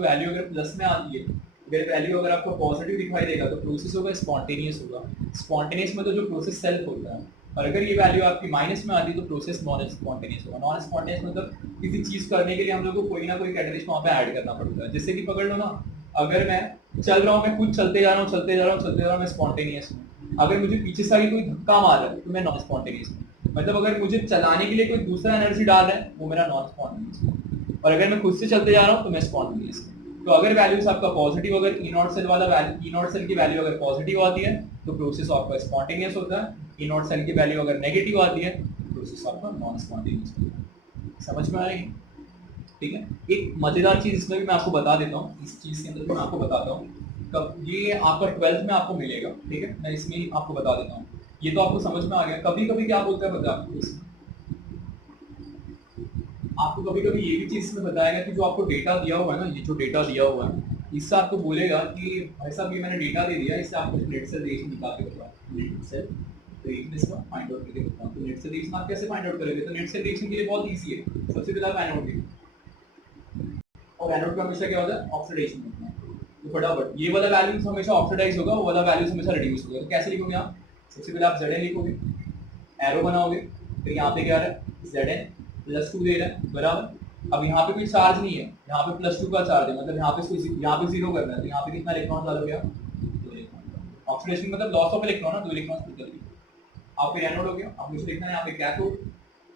वैल्यू अगर प्लस में आती है, अगर वैल्यू अगर आपको पॉजिटिव दिखाई देगा तो प्रोसेस होगा स्पॉन्टेनियस होगा। स्पॉन्टेनियस में तो जो प्रोसेस सेल्फ होता है, और अगर ये वैल्यू आपकी माइनस में आती है तो प्रोसेस नॉन स्पॉन्टेनियस होगा। नॉन स्पॉन्टेनियस मतलब किसी चीज करने के लिए हम लोग को कोई ना कोई कैटलिस्ट वहाँ पे ऐड करना पड़ता है। जैसे कि पकड़ लो ना, अगर मैं चल रहा हूँ, मैं खुद चलते जा रहा हूँ, मैं स्पॉन्टेनियस हूँ। अगर मुझे पीछे से आगे कोई धक्का मार रहा है तो मैं नॉन स्पॉन्टेनियस हूँ। मतलब अगर मुझे चलाने के लिए कोई दूसरा एनर्जी डाल रहा है वो मेरा नॉन स्पॉन्टेनियस है, और अगर मैं खुद से चलते जा रहा हूँ तो मैं स्पॉन्टेनियस हूँ। तो अगर वैल्यूज आपका पॉजिटिव, अगर ई नॉट सेल वाला वैल्यू, ई नॉट सेल की वैल्यू अगर पॉजिटिव आती है तो प्रोसेस आपका स्पॉन्टेनियस होता है। ई नॉट सेल की वैल्यू अगर नेगेटिव आती है तो प्रोसेस आपका नॉन स्पॉन्टेनियस होता है। समझ में आ रही है? ठीक है, एक मजेदार चीज इसमें भी मैं आपको बता देता हूँ, इस चीज के अंदर भी मैं आपको बताता हूँ। कब ये आपका 12th में आपको मिलेगा, ठीक है, मैं इसमें आपको बता देता हूँ। ये तो आपको समझ में आ गया। कभी कभी क्या बोलता है पता है आपको इसमें, आपको कभी कभी ये भी चीज इसमें बताएगा कि जो आपको डेटा दिया हुआ है ना, ये जो डेटा दिया हुआ है, इससे आपको बोलेगा कि भाई साहब ये मैंने डेटा दे दिया, इससे आपको नेट सेल रेशियो निकाल के बताओ। नेट सेल रेशियो इसका फाइंड आउट करके बताओ। तो नेट सेल रेशियो आप कैसे फाइंड आउट करोगे? तो नेट सेल रेशियो के लिए बहुत इजी है। सबसे पहले आप एनोड लो, और एनोड का हमेशा क्या होता है, ऑक्सीडेशन होता है। तो फटाफट ये वाला वैल्यू हमेशा ऑक्सीडाइज होगा, वो वाला वैल्यू हमेशा रिड्यूस होगा। तो कैसे लिखोगे आप? सबसे पहले आप Zn लिखोगे, एरो बनाओगे, फिर यहाँ पे क्या है Zn +2 दे रहा है, बराबर। अब यहाँ पे कोई चार्ज नहीं है, यहाँ पे +2 का चार्ज है, मतलब यहाँ पे 0 करना है, तो यहाँ पे कितना इलेक्ट्रॉन डाल हो गया 2 इलेक्ट्रॉन। ऑक्सीडेशन मतलब लॉस ऑफ इलेक्ट्रॉन ना, 2 इलेक्ट्रॉन निकल गए। आप फिर एनोड हो गया, अब मुझे लिखना है यहाँ पे कैथोड।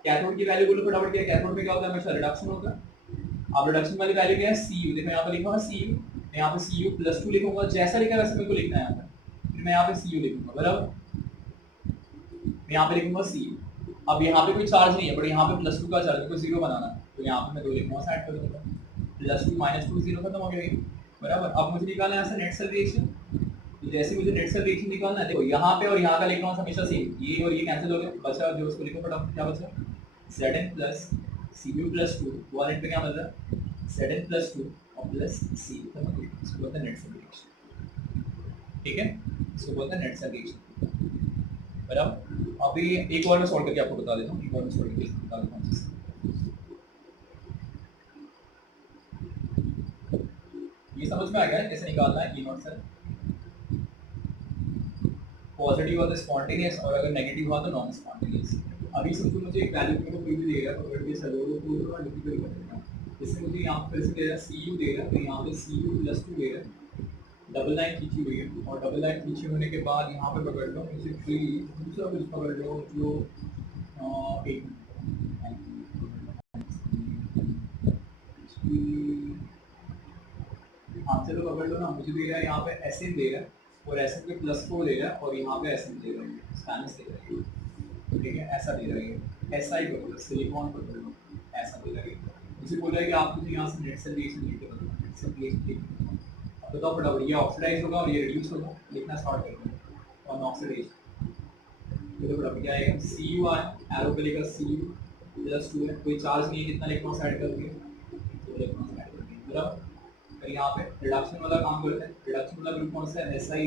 कैथोड की वैल्यू बोलो फटाफट क्या है, कैथोड में क्या होता है, हमेशा रिडक्शन होता है। अब रिडक्शन वाली वैल्यू क्या है Cu, देखो यहाँ पे लिखा है Cu, मैं यहाँ पे Cu +2 लिखूंगा, जैसा लिखा है वैसे मेरे को लिखना है यहाँ पे। फिर मैं यहाँ पे Cu लिखूंगा, बराबर, मैं यहाँ पे लिखूंगा Cu। अब यहाँ पे कोई चार्ज नहीं है, बट यहाँ पे +2 का चार्ज है, को 0 बनाना है, तो यहाँ पे मैं 2 लिखूंगा, साइड कर दूंगा, +2 - 2 0 खत्म हो गया ये, बराबर। अब मुझे निकालना है ऐसा नेट सेल रिएक्शन। तो जैसे मुझे नेट सेल रिएक्शन निकालना है, देखो यहाँ पे और यहाँ का इलेक्ट्रॉन हमेशा सेम, ये और ये कैंसिल हो गया, बचा जो उसको लिखो फटाफट, क्या बचा Zn + Cu +2, वो एंड पे क्या बचा Zn +2 और प्लस Cu, इसको बोलते हैं नेट सेल रिएक्शन। ठीक है, इसको बोलते हैं नेट सेल रिएक्शन, बराबर। अभी एक और मैं सॉल्व करके आपको बता देता हूँ, एक और मैं सॉल्व करके बता देता हूँ। ये समझ में आ गया कैसे निकालना है ई नॉट सेल? पॉजिटिव हुआ तो स्पॉन्टेनियस, और अगर नेगेटिव हुआ तो नॉन स्पॉन्टेनियस। अभी समझो मुझे एक वैल्यू को कोई भी दे रहा है, पकड़ के चलो वो पूरा डिफिकल्ट कर देना। इसमें मुझे यहाँ पर से दे रहा है Cu दे रहा है, तो यहाँ पे Cu +2 दे रहा है, डबल लाइन खींची हुई है, और डबल लाइन खींचे होने के बाद यहाँ पे पकड़ लो, इसे फ्री दूसरा कुछ पकड़ लो जो एक हाँ चलो पकड़ लो ना, मुझे दे रहा है यहाँ पे Sn दे रहा है, और Sn पे +4 दे रहा है, और यहाँ पे Sn दे रहा है, स्पैनिश दे रहा है, ठीक है, ऐसा दे रहा है, SI पकड़ लो, सिलिकॉन पकड़ लो, ऐसा दे रहा है। मुझे बोल रहा है कि आप मुझे यहाँ से नेट सेल रिएक्शन लिख के बताओ, नेट सेल रिएक्शन लिख के बताओ। बताओ फटाफट, ये ऑक्सीडाइज होगा और ये रिड्यूस होगा, लिखना स्टार्ट कर दो। और ऑक्सीडाइज ये फटाफट क्या आएगा, Cu आया, एरो पे लिखा Cu +2 है, कोई चार्ज नहीं है, कितना इलेक्ट्रॉन ऐड कर दिए, 2 इलेक्ट्रॉन ऐड कर दिए, बराबर। तो यहाँ पे रिडक्शन वाला काम करते हैं, रिडक्शन वाला ग्रुप कौन सा है, Si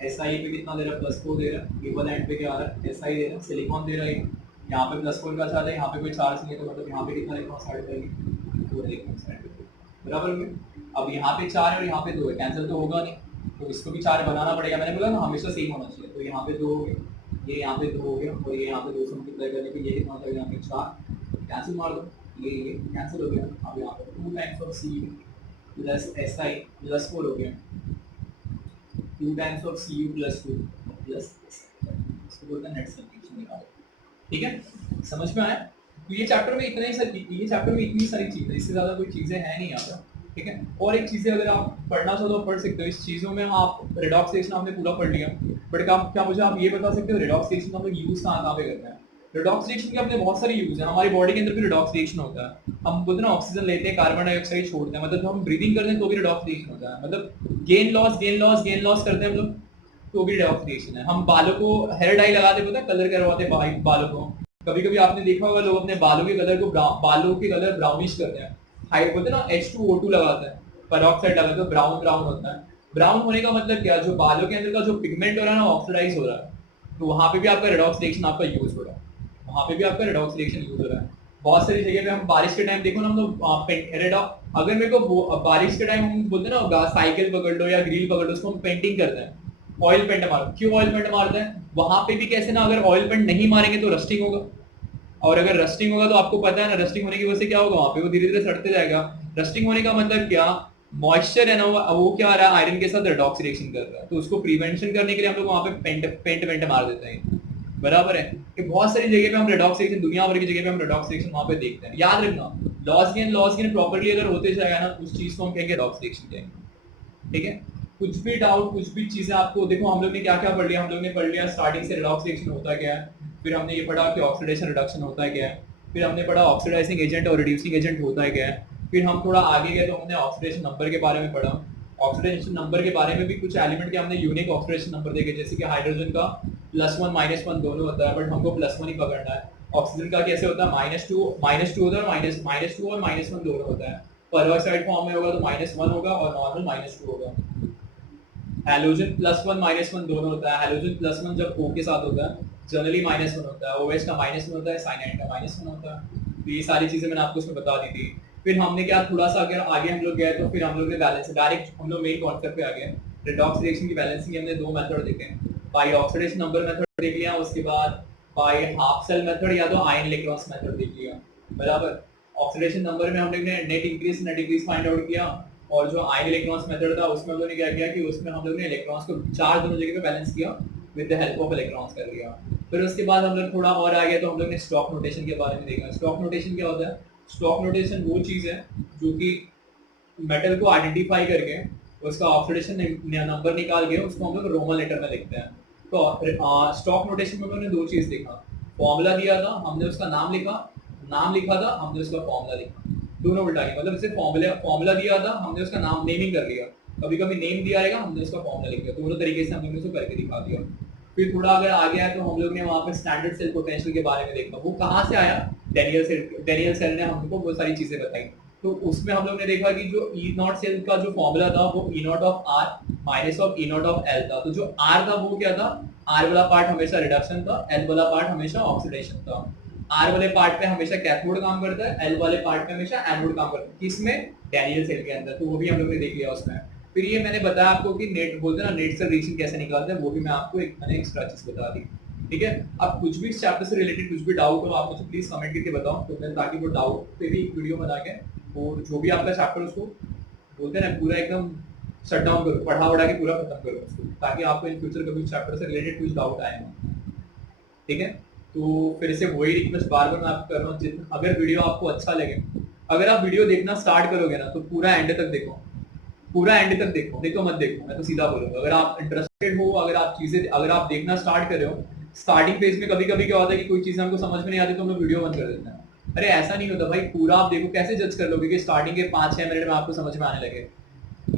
है। Si पे कितना दे रहा है, +4 दे रहा है, केवल एंड पे क्या आ रहा है, Si दे रहा है, सिलिकॉन दे रहा है, यहाँ पे +4 का चार्ज है, यहाँ पे कोई चार्ज नहीं है, तो मतलब यहाँ पे कितना इलेक्ट्रॉन ऐड करेंगे, 2 इलेक्ट्रॉन ऐड करेंगे, बराबर हो गया। अब यहाँ पे 4 है और यहाँ पे 2 है, कैंसिल तो होगा नहीं, तो इसको भी 4 बनाना पड़ेगा। मैंने बोला ना हमेशा सेम होना चाहिए, तो यहाँ पे 2 हो गए, ये यहाँ पे 2 हो गया और ये यहाँ पे 2 से मल्टीप्लाई करने पे ये कितना हो जाएगा, यहाँ पे 4 कैंसिल मार दो, ये कैंसिल हो गया। अब यहाँ पे 2 times of C plus S I plus 4 हो गया, 2 times of C U plus 2 plus इसको बोलते हैं नेट सब्स्टिट्यूशन निकालो। ठीक है, समझ में आया? तो ये चैप्टर में इतना ही ये चैप्टर में इतनी सारी चीज़ें, इससे ज़्यादा कोई चीज़ें हैं नहीं यहाँ पर। ठीक है, और एक चीज़ें अगर आप पढ़ना चाहो तो पढ़ सकते हो इस चीज़ों में। आप रिडॉक्स रिएक्शन आपने पूरा पढ़ लिया, बट क्या मुझे आप ये बता सकते हो रिडॉक्स रिएक्शन का हम लोग यूज़ कहाँ पे करते हैं? रिडॉक्स रिएक्शन के अपने बहुत सारे यूज़ हैं, हमारी बॉडी के अंदर भी रिडॉक्स रिएक्शन होता है। हम बोलते हैं ना ऑक्सीजन लेते हैं, कार्बन डाइऑक्साइड छोड़ते हैं, मतलब हम ब्रीदिंग करते हैं तो भी रिडॉक्स रिएक्शन होता है। मतलब गेन लॉस करते हैं हम लोग तो भी रिडॉक्स रिएक्शन है। हम बालों को हेयर डाई लगाते होते हैं, कलर करवाते हैं बालों को। कभी कभी आपने देखा होगा लोग अपने बालों के कलर ब्राउनिश करते हैं, हाइट बोलते हैं ना H2O2 लगाते हैं, पेरोक्साइड लगाते हैं, ब्राउन होता है। ब्राउन होने का मतलब क्या, जो बालों के अंदर का जो पिगमेंट हो रहा है ना ऑक्सीडाइज हो रहा है, तो वहाँ पे भी आपका रिडॉक्स रिएक्शन आपका यूज हो रहा है, वहाँ पे भी आपका रिडॉक्स रिएक्शन यूज हो रहा है। बहुत सारी जगह पे हम बारिश के टाइम देखो ना, हम लोग अगर मेरे को बारिश के टाइम हम बोलते हैं ना साइकिल पकड़ लो या ग्रिल पकड़ लो, उसको हम पेंटिंग करते हैं, ऑयल पेंट मारो। क्यों ऑयल पेंट मारते हैं? वहां पे भी कैसे ना, अगर ऑयल पेंट नहीं मारेंगे तो रस्टिंग होगा, और अगर रस्टिंग होगा तो आपको पता है ना रस्टिंग होने की वजह से क्या होगा, वहां पे वो धीरे धीरे सड़ते जाएगा। रस्टिंग होने का मतलब क्या, मॉइस्चर है ना वो क्या आ रहा है, आयरन के साथ रिडॉक्स रिएक्शन कर रहा है, तो उसको प्रिवेंशन करने के लिए हम लोग वहां पे पेंट मार देते हैं। बराबर है कि बहुत सारी जगह पे हम रिडॉक्स रिएक्शन, दुनिया भर की जगह पे हम रिडॉक्स रिएक्शन वहां पे देखते हैं। याद रखना, लॉस गेन प्रॉपर्ली अगर होते जाएगा ना, उस चीज को हम कहेंगे रिडॉक्स रिएक्शन कहेंगे। ठीक है, कुछ भी डाउट, कुछ भी चीजें आपको देखो, हम लोग ने क्या क्या पढ़ लिया, हम लोग ने पढ़ लिया स्टार्टिंग से रिडॉक्स रिएक्शन होता क्या है, फिर हमने ये पढ़ा कि ऑक्सीडेशन रिडक्शन होता है क्या है, फिर हमने पढ़ा ऑक्सीडाइजिंग एजेंट और रिड्यूसिंग एजेंट होता है क्या है, फिर हम थोड़ा आगे गए तो हमने ऑक्सीडेशन नंबर के बारे में पढ़ा। ऑक्सीडेशन नंबर के बारे में भी कुछ एलिमेंट के हमने यूनिक ऑक्सीडेशन नंबर देखे, जैसे कि हाइड्रोजन का +1 -1 दोनों होता है, बट हमको +1 ही पकड़ना है। ऑक्सीजन का कैसे होता है, -2 होता है, -2 और -1 दोनों होता है। पेरोक्साइड फॉर्म में होगा तो -1 होगा और नॉर्मल -2 होगा। हैलोजन +1 -1 दोनों होता है। हैलोजन +1 जब O के साथ होता है जनरली -1 होता है, OH का -1 होता है, साइनाइड का -1 होता है। तो ये सारी चीजें मैंने आपको उसमें बता दी थी। फिर हमने क्या, थोड़ा सा अगर आगे हम लोग गए तो फिर हम लोग ने बैलेंस, डायरेक्ट हम लोग मेन कॉन्सेप्ट पे आ गए। रिडॉक्स रिएक्शन की बैलेंसिंग हमने 2 मेथड देखे, बाय ऑक्सीडेशन नंबर मेथड देख लिया, उसके बाद बाय हाफ सेल मेथड या तो आयन इलेक्ट्रॉन्स मेथड देख लिया। बराबर, ऑक्सीडेशन नंबर में हम लोग ने नेट इंक्रीज फाइंड आउट किया, और जो आयन इलेक्ट्रॉन्स मेथड था उसमें हम लोगों ने क्या किया कि उसमें हम लोग ने इलेक्ट्रॉन्स को 4 दोनों जगह पे बैलेंस किया, with the help of electrons कर लिया। फिर उसके बाद हम लोग थोड़ा और आ गया तो हम लोग ने स्टॉक नोटेशन के बारे में देखा। स्टॉक नोटेशन क्या होता है? स्टॉक नोटेशन वो चीज़ है जो कि मेटल को आइडेंटिफाई करके उसका ऑक्सीडेशन नंबर निकाल के उसको हम लोग रोमन लेटर में लिखते हैं। तो स्टॉक नोटेशन में हमने 2 चीज़ देखा, फॉर्मूला दिया था, हमने उसका नाम लिखा था, हमने उसका फॉर्मूला लिखा, दोनों उल्टा किया। मतलब जैसे फॉर्मूला दिया था, हमने उसका नाम नेमिंग कर लिया, कभी कभी नेम दिया रहेगा, हमने उसका फॉर्मूला लिख दिया, दोनों तरीके से हमने उसको करके दिखा दिया। फिर थोड़ा अगर आगे आया तो हम लोग ने वहाँ पे स्टैंडर्ड सेल पोटेंशियल के बारे में देखा, वो कहाँ से आया, डेनियल सेल ने हमको वो सारी चीजें बताई। तो उसमें हम लोग ने देखा कि जो E0 सेल का जो फॉर्मूला था वो E0 of R minus of E0 of L था। तो जो R था वो क्या था, R वाला पार्ट हमेशा रिडक्शन था, L वाला पार्ट हमेशा ऑक्सीडेशन था। R वाले पार्ट पे हमेशा कैथोड काम करता है, L वाले पार्ट पे हमेशा एनोड काम करता है। किसमें? डेनियल सेल के अंदर। तो वो भी हम लोग ने देख लिया उसमें। फिर ये मैंने बताया आपको कि नेट बोलते हैं ना, नेट सेल रिएक्शन कैसे निकालते हैं, वो भी मैं आपको एक मैंने एक्स्ट्रा चीज बता दी। ठीक है, अब कुछ भी इस चैप्टर से रिलेटेड कुछ भी डाउट हो आप मुझे प्लीज कमेंट करके बताओ, तो मैं ताकि वो डाउट पे भी एक वीडियो बना के और जो भी आपका चैप्टर उसको बोलते हैं ना पूरा एकदम शट डाउन करो, पढ़ा वढ़ा के पूरा खत्म करो उसको, ताकि आपको इन फ्यूचर कभी चैप्टर से रिलेटेड कुछ डाउट आए ना। ठीक है, तो फिर से वही रिक्वेस्ट बार बार मैं आपको कर रहा हूँ, अगर वीडियो आपको अच्छा लगे, अगर आप वीडियो देखना स्टार्ट करोगे ना तो पूरा एंड तक देखो, पूरा एंड तक देखो, नहीं तो मत देखो, मैं तो सीधा बोलूंगा। अगर आप इंटरेस्टेड हो, अगर आप देखना स्टार्ट कर रहे हो, स्टार्टिंग फेज में कभी कभी क्या होता है कि कोई चीज हमको समझ में नहीं आती तो हम लोग वीडियो बंद कर देते हैं। अरे ऐसा नहीं होता भाई, पूरा आप देखो। कैसे जज कर लोगे कि स्टार्टिंग के 5-6 मिनट में आपको समझ में आने लगे?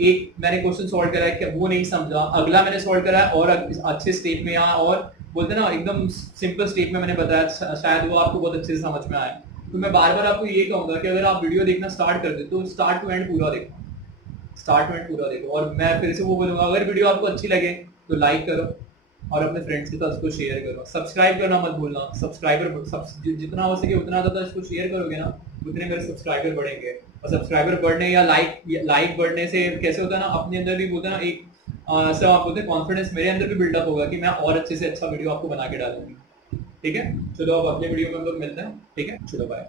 एक मैंने क्वेश्चन सॉल्व करा है, वो नहीं समझा, अगला मैंने सॉल्व करा है और अच्छे स्टेप में यहाँ, और बोलते ना एकदम सिंपल स्टेप में मैंने बताया, शायद वो आपको बहुत अच्छे से समझ में आए। तो मैं बार बार आपको ये कहूंगा कि अगर आप वीडियो देखना स्टार्ट कर दे तो स्टार्ट टू एंड पूरा देखो, स्टार्ट टू एंड पूरा देखो। और मैं फिर से वो बोलूंगा, अगर वीडियो आपको अच्छी लगे तो लाइक करो और अपने फ्रेंड्स के साथ उसको शेयर करो। सब्सक्राइब करना मत भूलना, जितना हो सके उतना ज़्यादा इसको शेयर करोगे ना, उतने मेरे सब्सक्राइबर बढ़ेंगे। और सब्सक्राइबर बढ़ने या लाइक बढ़ने से कैसे होता है ना, अपने अंदर भी बोलते हैं ना, एक सब आप बोलते हैं कॉन्फिडेंस मेरे अंदर भी बिल्डअप होगा कि मैं और अच्छे से अच्छा वीडियो आपको बना के डालूंगी। ठीक है, चलो अब अगले वीडियो में हम लोग मिलते हैं। ठीक है, चलो बाय।